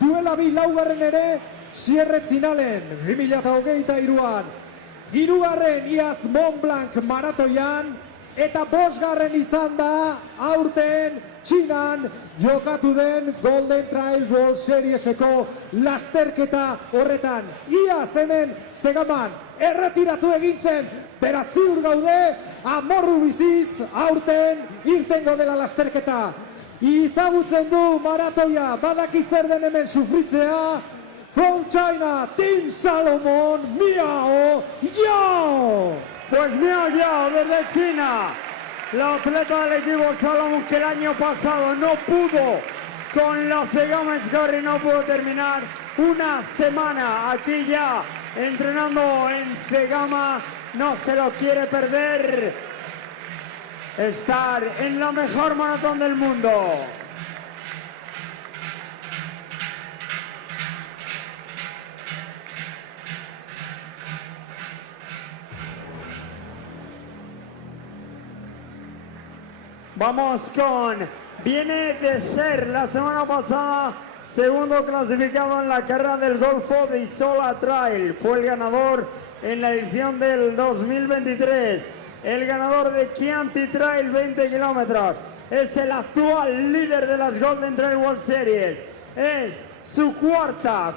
duela bi laugarren ere Sierretzinalen 2023an. Hirugarren Iaz Mont Blanc maratoian eta bosgarren izan da aurten Txinan jokatu den Golden Trail World Serieseko lasterketa horretan. Iaz hemen Zegaman erretiratu egintzen, beraz ziur gaude amorru biziz aurten irtengo dela lasterketa. Izagutzen du maratoia, badaki zer den hemen sufritzea. From China, Team Salomon, Miao Yao. Pues Miao Yao desde China, la atleta del equipo Salomon que el año pasado no pudo con la Zegama Scorri, no pudo terminar una semana aquí ya entrenando en Zegama, no se lo quiere perder estar en la mejor maratón del mundo. Vamos con, viene de ser la semana pasada segundo clasificado en la carrera del Golfo de Isola Trail. Fue el ganador en la edición del 2023. El ganador de Chianti Trail 20 kilómetros. Es el actual líder de las Golden Trail World Series. Es su cuarta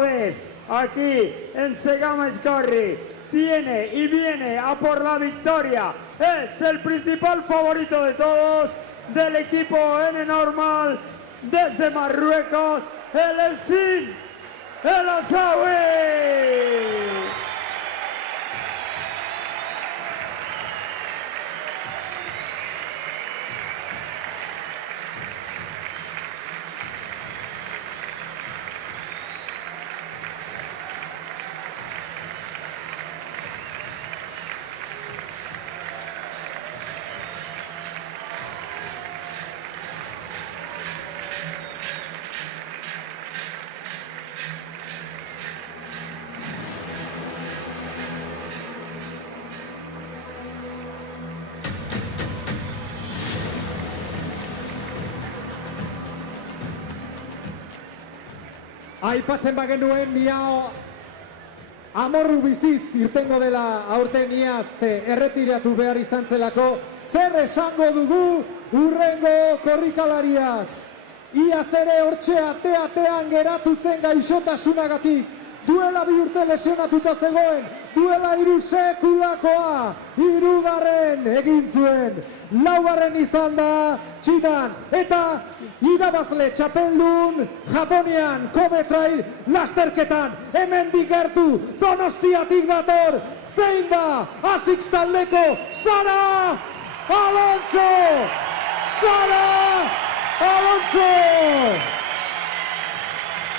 vez aquí en Zegama Scorri. Tiene y viene a por la victoria. Es el principal favorito de todos del equipo N Normal desde Marruecos, el Esin El Azawi. Aipatzen bagenuen Miao amorru biziz irtengo dela aurten Iaz erretiratu behar izan zelako. Zer esango dugu urrengo korrikalariaz? Iaz ere hortxe atean geratu zen gaixotasunagatik. Duela bi urte lesionatuta zegoen, duela 3 sekulakoa, 3. egin zuen. 4. izan da Txinan, eta irabazle txapeldun Japonian Kobe Trail lasterketan. Hemendik gertu, Donostiatik dator, zein da ASICS taldeko Sara Alonso! Sara Alonso!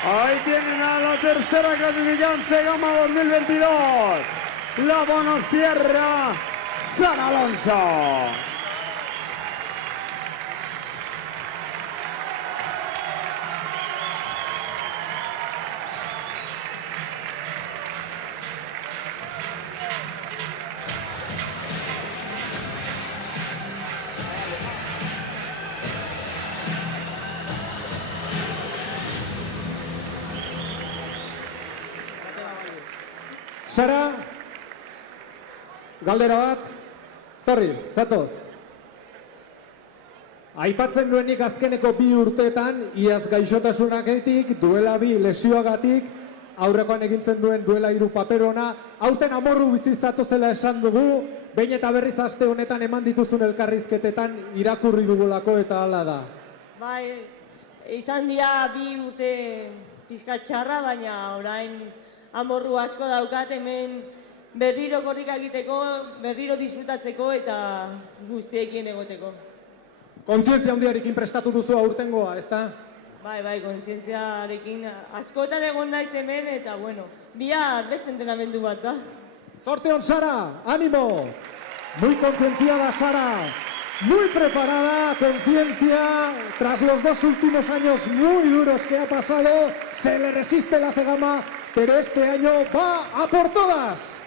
Ahí tienen a la tercera clasificante Zegama 2022, la donostiarra Sara Alonso. Sara, galdera bat, torri, zatoz. Aipatzen nuenik azkeneko 2 urteetan, iaz gaixotasunagatik, duela 2 lesioagatik, aurrekoan egintzen duen duela 3 paperona, aurten amorru bizizatu zela esan dugu, behin eta berriz aste honetan eman dituzun elkarrizketetan irakurri dugulako eta hala da. Bai, izan dira 2 urte pizkat txarra, baina orain amorru asko daukat hemen berriro korrika egiteko, berriro disfrutatzeko eta guztiekin egoteko. Kontzientzia handiarekin prestatu duzu aurtengoa, ezta? Bai, kontzientziarekin askotan egon naiz hemen eta bueno, bihar beste entrenamendu bat da. Sorte on, Sara, ánimo. Muy concienciada Sara, muy preparada, conciencia. Tras los 2 últimos años muy duros que ha pasado, se le resiste la Cegama, pero este año va a por todas.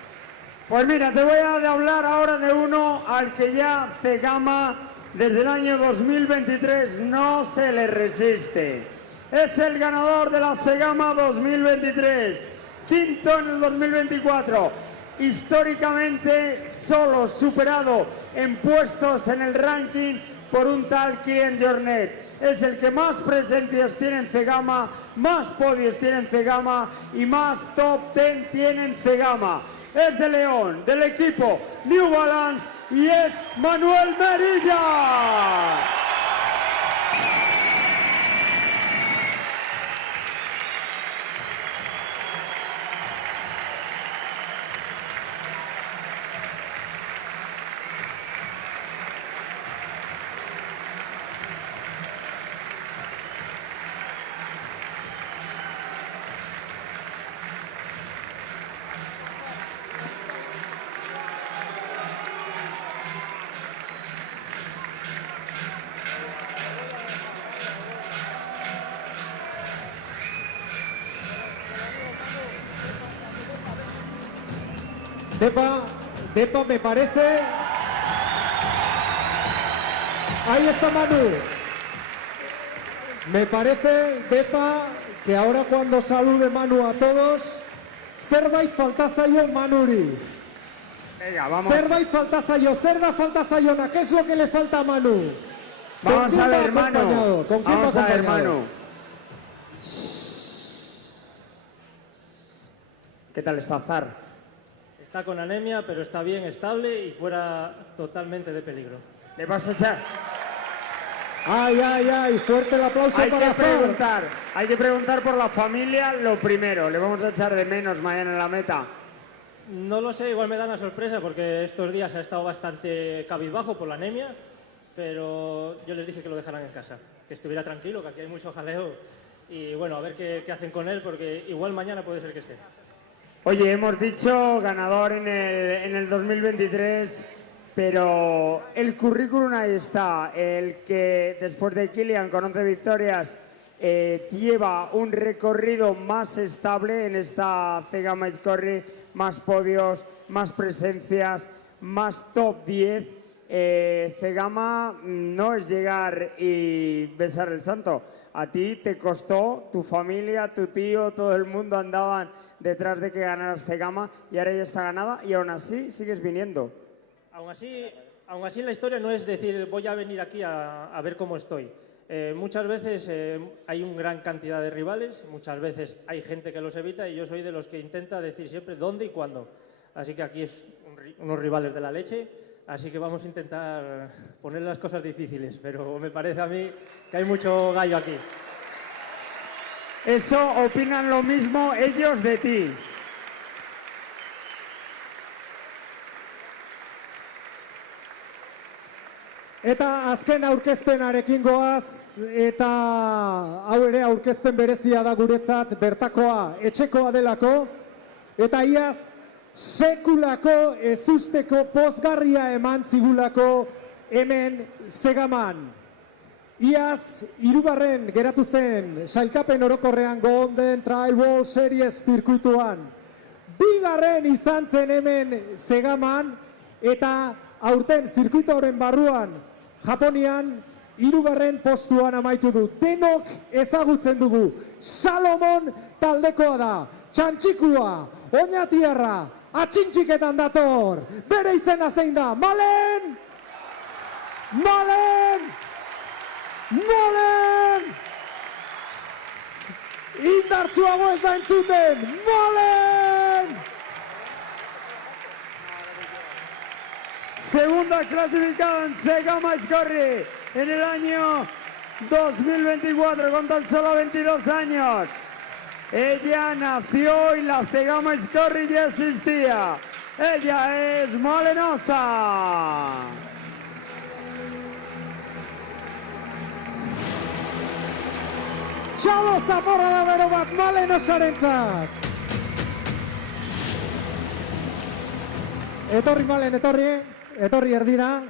Pues mira, te voy a hablar ahora de uno al que ya Cegama desde el año 2023 no se le resiste. Es el ganador de la Cegama 2023, quinto en el 2024. Históricamente solo superado en puestos en el ranking por un tal Kylian Jornet. Es el que más presencias tiene en Cegama, más podios tiene en Cegama y más top 10 tiene en Cegama. Es de León, del equipo New Balance, y es Manuel Merilla. Depa, me parece. Ahí está Manu. Me parece, Depa, que ahora cuando salude Manu a todos, zerbait falta zaio Manuri. Venga, vamos. Zerbait falta zaio, zer da falta zaiona, ¿qué es lo que le falta a Manu? Vamos a ver, Manu. ¿Con quién va Vamos a ver, acompañado? Manu. ¿Qué tal está Zar? Está con anemia, pero está bien, estable y fuera totalmente de peligro. ¿Le vas a echar? Ay, fuerte el aplauso Hay para que preguntar por la familia lo primero. Le vamos a echar de menos mañana en la meta. No lo sé, igual me da una sorpresa porque estos días ha estado bastante cabizbajo por la anemia, pero yo les dije que lo dejaran en casa, que estuviera tranquilo, que aquí hay mucho jaleo y bueno, a ver qué hacen con él porque igual mañana puede ser que esté. Oye, hemos dicho ganador en el 2023, pero el currículum ahí está. El que después de Kylian con 11 victorias lleva un recorrido más estable en esta Cegama Aizkorri, más podios, más presencias, más top 10. Cegama no es llegar y besar el santo. A ti te costó, tu familia, tu tío, todo el mundo andaban detrás de que ganaras Cegama y ahora ya está ganada y aún así sigues viniendo. Aún así la historia no es decir voy a venir aquí a ver cómo estoy. Muchas veces hay una gran cantidad de rivales, muchas veces hay gente que los evita y yo soy de los que intenta decir siempre dónde y cuándo. Así que aquí es unos rivales de la leche, así que vamos a intentar poner las cosas difíciles, pero me parece a mí que hay mucho gallo aquí. Eso opinan lo mismo ellos de ti. Eta azken aurkezpenarekin goaz, eta hau ere aurkezpen berezia da guretzat, bertakoa etxekoa delako, eta iaz sekulako ezusteko pozgarria eman zigulako hemen Zegaman. Iaz, 3. geratu zen, sailkapen orokorrean Golden Trail World Series zirkuituan. 2. izan zen hemen Zegaman, eta aurten zirkuitoren barruan, Japonian, 3. postuan amaitu du. Denok ezagutzen dugu. Salomon taldekoa da. Txantxikua, Oñatiarra, atxintxiketan dator. Bere izena zein da? Malen! Malen! Malen! Indartsuago ez da entzuten! Malen! Segunda clasificada en Zegama Aizkorri en el año 2024 con tan solo 22 años. Ella nació y la Zegama Aizkorri ya existía. Ella es Malenosa. Txalo Zamorra da bero bat Malenosarentzat! Etorri Malen, etorri erdira.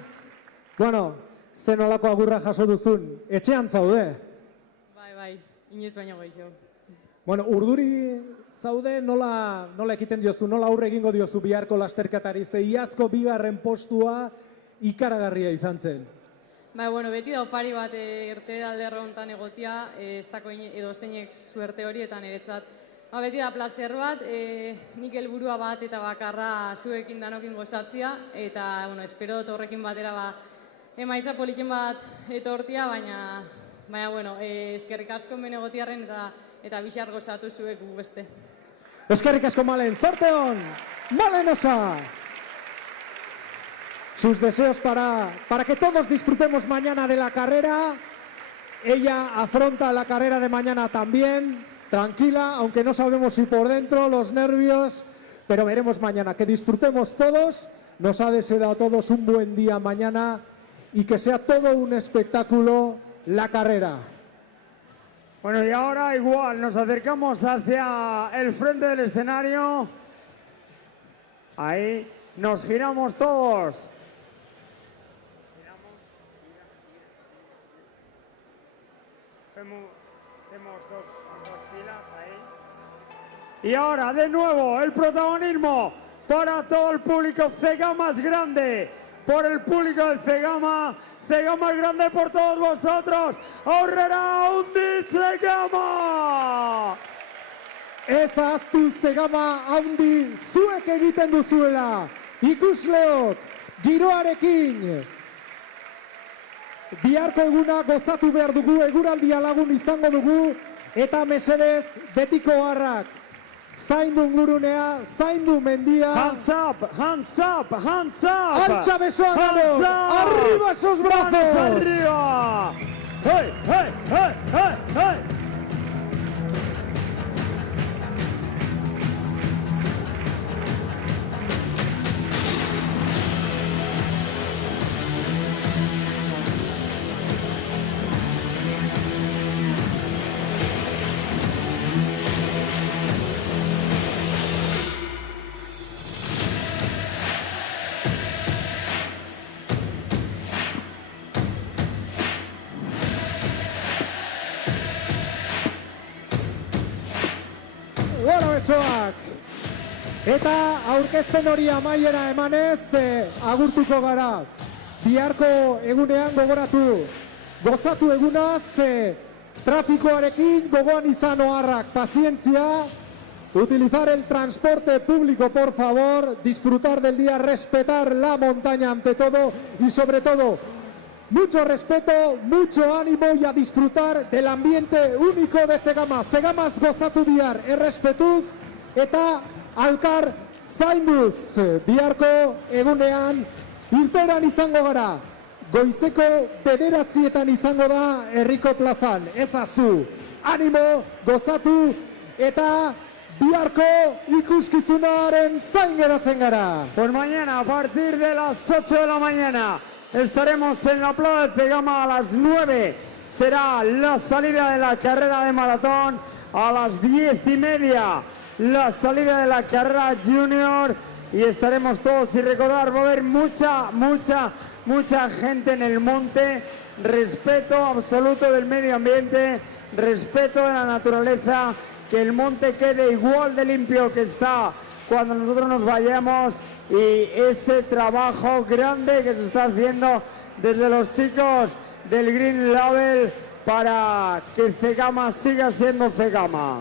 Bueno, zen olako agurra jaso duzun, etxean zaude. Bai, inoiz baino gehiago. Bueno, urduri zaude, nola ekiten diozu, nola aurre egingo diozu biharko lasterketari, ze iazko bigarren postua ikaragarria izan zen. Bai, bueno, beti da opari bat irteera lerro hontan egotia, ez dako edo zeinek suerte hori eta niretzat. Beti da placer bat, nik helburua bat eta bakarra zuekin danokin gozatzia, eta bueno, espero dut horrekin batera emaitza politen bat etortia, baina bueno, eskerrik asko hemen egotiarren eta bixar gozatu zuek gu beste. Eskerrik asko Malen, zorte hon! Malenosa! Sus deseos para que todos disfrutemos mañana de la carrera. Ella afronta la carrera de mañana también. Tranquila, aunque no sabemos si por dentro, los nervios, pero veremos mañana. Que disfrutemos todos, nos ha deseado a todos un buen día mañana y que sea todo un espectáculo la carrera. Bueno, y ahora igual nos acercamos hacia el frente del escenario. Ahí nos giramos todos. Hacemos dos filas ahí. Y ahora, de nuevo, el protagonismo para todo el público Zegama es grande. Por el público de Zegama, Zegama es grande por todos vosotros. Aurrera Handi Zegama! Ez ahaztu Zegama handi zuek egiten duzuela. Ikusleok, giroarekin. Biharko eguna gozatu behar dugu, eguraldia lagun izango dugu, eta mesedez betiko harrak. Zaindu ingurunea, zaindu mendia. Hands up, hands up, hands up! Altxa besoa gano, arriba esos brazos! Manos arriba! ¡Hey, hey, hey, hey, hey! Bueno, besoak! Eta aurkezpen hori amaiera emanez, agurtuko gara. Biharko egunean gogoratu, gozatu egunaz, trafikoarekin gogoan izan oharrak, pazientzia, utilizar el transporte público, por favor, disfrutar del día, respetar la montaña ante todo y sobre todo, mucho respeto, mucho ánimo y a disfrutar del ambiente único de Zegama. Zegamaz gozatu bihar, errespetuz eta alkar zainduz. Biharko egunean irteeran izango gara. Goizeko 9:00 izango da herriko plazan. Ez ahaztu, animo, gozatu eta biharko ikuskizunaren zain geratzen gara. Pues mañana a partir de las 8 de la mañana estaremos en la plaza de Zegama a las 9. Será la salida de la carrera de maratón. A las 10:30 la salida de la carrera junior. Y estaremos todos, y recordar, va a haber mucha gente en el monte. Respeto absoluto del medio ambiente, respeto de la naturaleza, que el monte quede igual de limpio que está cuando nosotros nos vayamos, y ese trabajo grande que se está haciendo desde los chicos del Green Label para que Zegama siga siendo Zegama.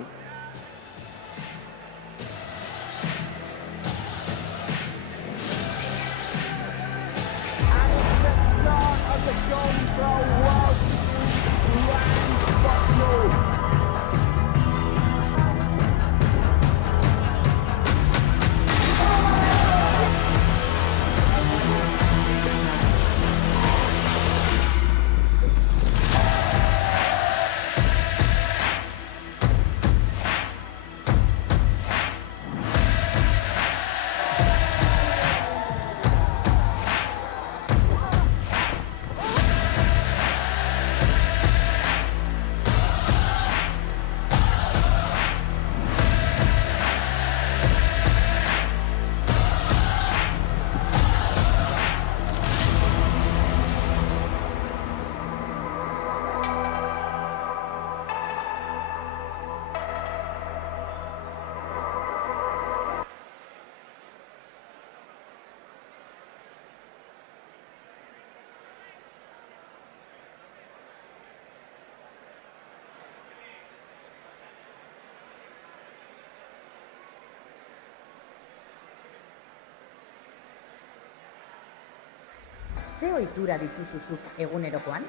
ze ohitura dituzuzuk egunerokoan?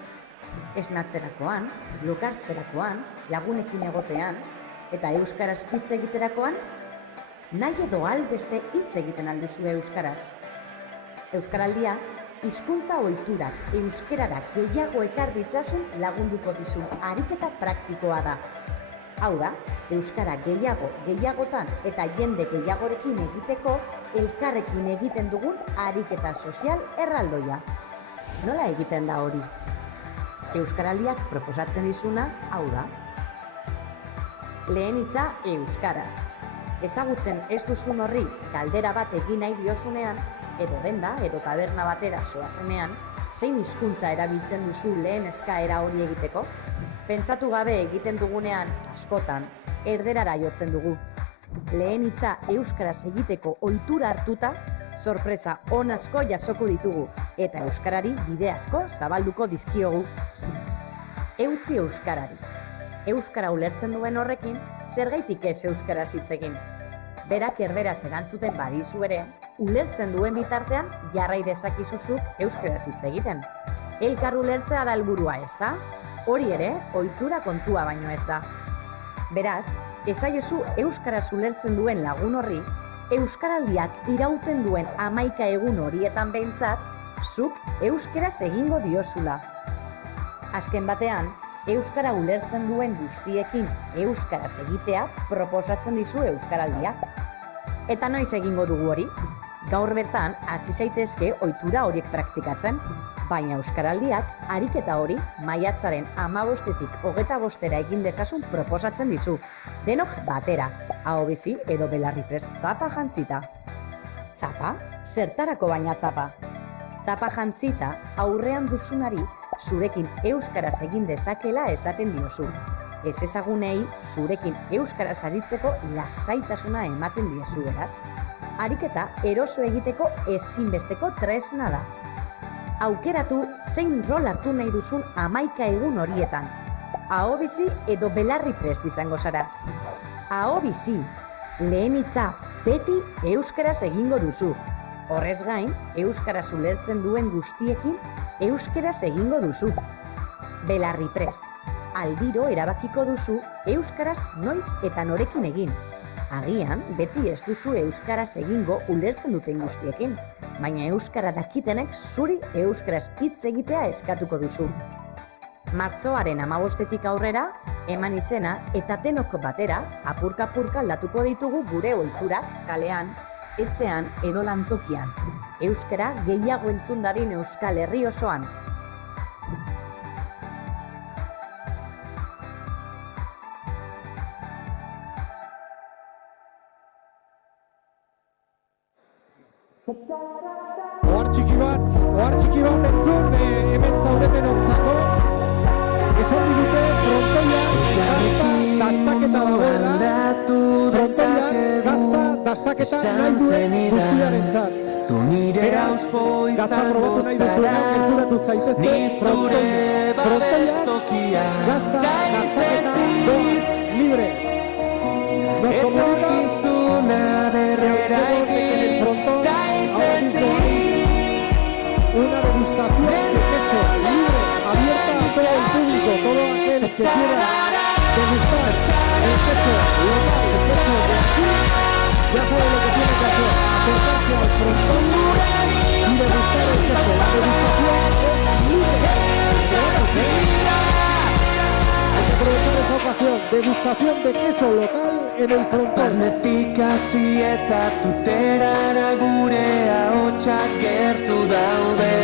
Esnatzerakoan, lokartzerakoan, lagunekin egotean, eta euskaraz hitz egiterakoan? Nahi edo albeste hitz egiten alduzu euskaraz. Euskaraldia, hizkuntza ohiturak euskarara gehiago ekar ditzasun lagunduko dizun ariketa praktikoa da. Hau da, euskara gehiagotan eta jende gehiagorekin egiteko elkarrekin egiten dugun ariketa sozial erraldoia. Nola egiten da hori? Euskaraldiak proposatzen dizuna hau da. Lehen hitza euskaraz. Ezagutzen ez duzun horri galdera bat egin nahi diozunean, edo denda, edo taberna batera zoazenean, zein hizkuntza erabiltzen duzu lehen eskaera hori egiteko? Pentsatu gabe egiten dugunean, askotan, erderara jotzen dugu. Lehen hitza euskaraz egiteko ohitura hartuta, sorpresa on asko jasoko ditugu, eta euskarari bide asko zabalduko dizkiogu. Eutzi euskarari. Euskara ulertzen duen horrekin, zergaitik ez euskaraz hitz egin. Berak erderaz erantzuten badizu ere, ulertzen duen bitartean jarrai dezakizuzuk euskaraz hitz egiten. Elkar ulertzea da helburua, ezta? Hori ere, ohitura kontua baino ez da. Beraz, esaiezu euskaraz ulertzen duen lagun horri, euskaraldiak irauten duen 11 egun horietan behintzat, zuk euskaraz egingo diozula. Azken batean, euskara ulertzen duen guztiekin euskaraz egitea proposatzen dizu euskaraldiak. Eta noiz egingo dugu hori? Gaur bertan hasi zaitezke ohitura horiek praktikatzen, baina euskaraldiak ariketa hori maiatzaren 15-tik 25-era egin dezazun proposatzen dizu. Denok batera, aho bizi edo belarriprest txapa jantzita. Txapa? Zertarako baina txapa? Txapa jantzita aurrean duzunari zurekin euskaraz egin dezakela esaten diozu. Ez ezagunei zurekin euskaraz aritzeko lasaitasuna ematen diezu beraz. Ariketa eroso egiteko ezinbesteko tresna da. Aukeratu zein rol hartu nahi duzun 11 egun horietan. Aho bizi edo belarriprest izango zara. Aho bizi, lehen hitza beti euskaraz egingo duzu. Horrez gain, euskaraz ulertzen duen guztiekin euskaraz egingo duzu. Belarriprest, aldiro erabakiko duzu euskaraz noiz eta norekin egin. Agian, beti ez duzu euskaraz egingo ulertzen duten guztiekin, baina euskara dakitenek zuri euskaraz hitz egitea eskatuko duzu. Martxoaren 15-tik aurrera, eman izena eta denok batera, apurka-apurka aldatuko ditugu gure ohiturak kalean, etxean edo lantokian. Euskara gehiago entzun dadin Euskal Herri osoan. Ohar txiki bat entzun hemen zaudeten ontzako. Esan digute frontoia gazta dastaketa dagoela. Frontoia gazta dastaketa nahi duen guztiarentzat. Beraz, gazta probatu nahi duzuenak gerturatu zaitezte frontoia gazta dastaketa doaz libre. Nos comunica una degustación de queso libre, abierta a todo el público, todo aquel que quiera degustar el queso local, el queso de aquí, ya sabe lo que tiene que hacer, acercarse al frontón y degustar el queso. La degustación es libre. Hay que aprovechar esa ocasión, degustación de queso local en el frontón. Azparnetik hasi eta tuterara gure ahotsak gertu daude.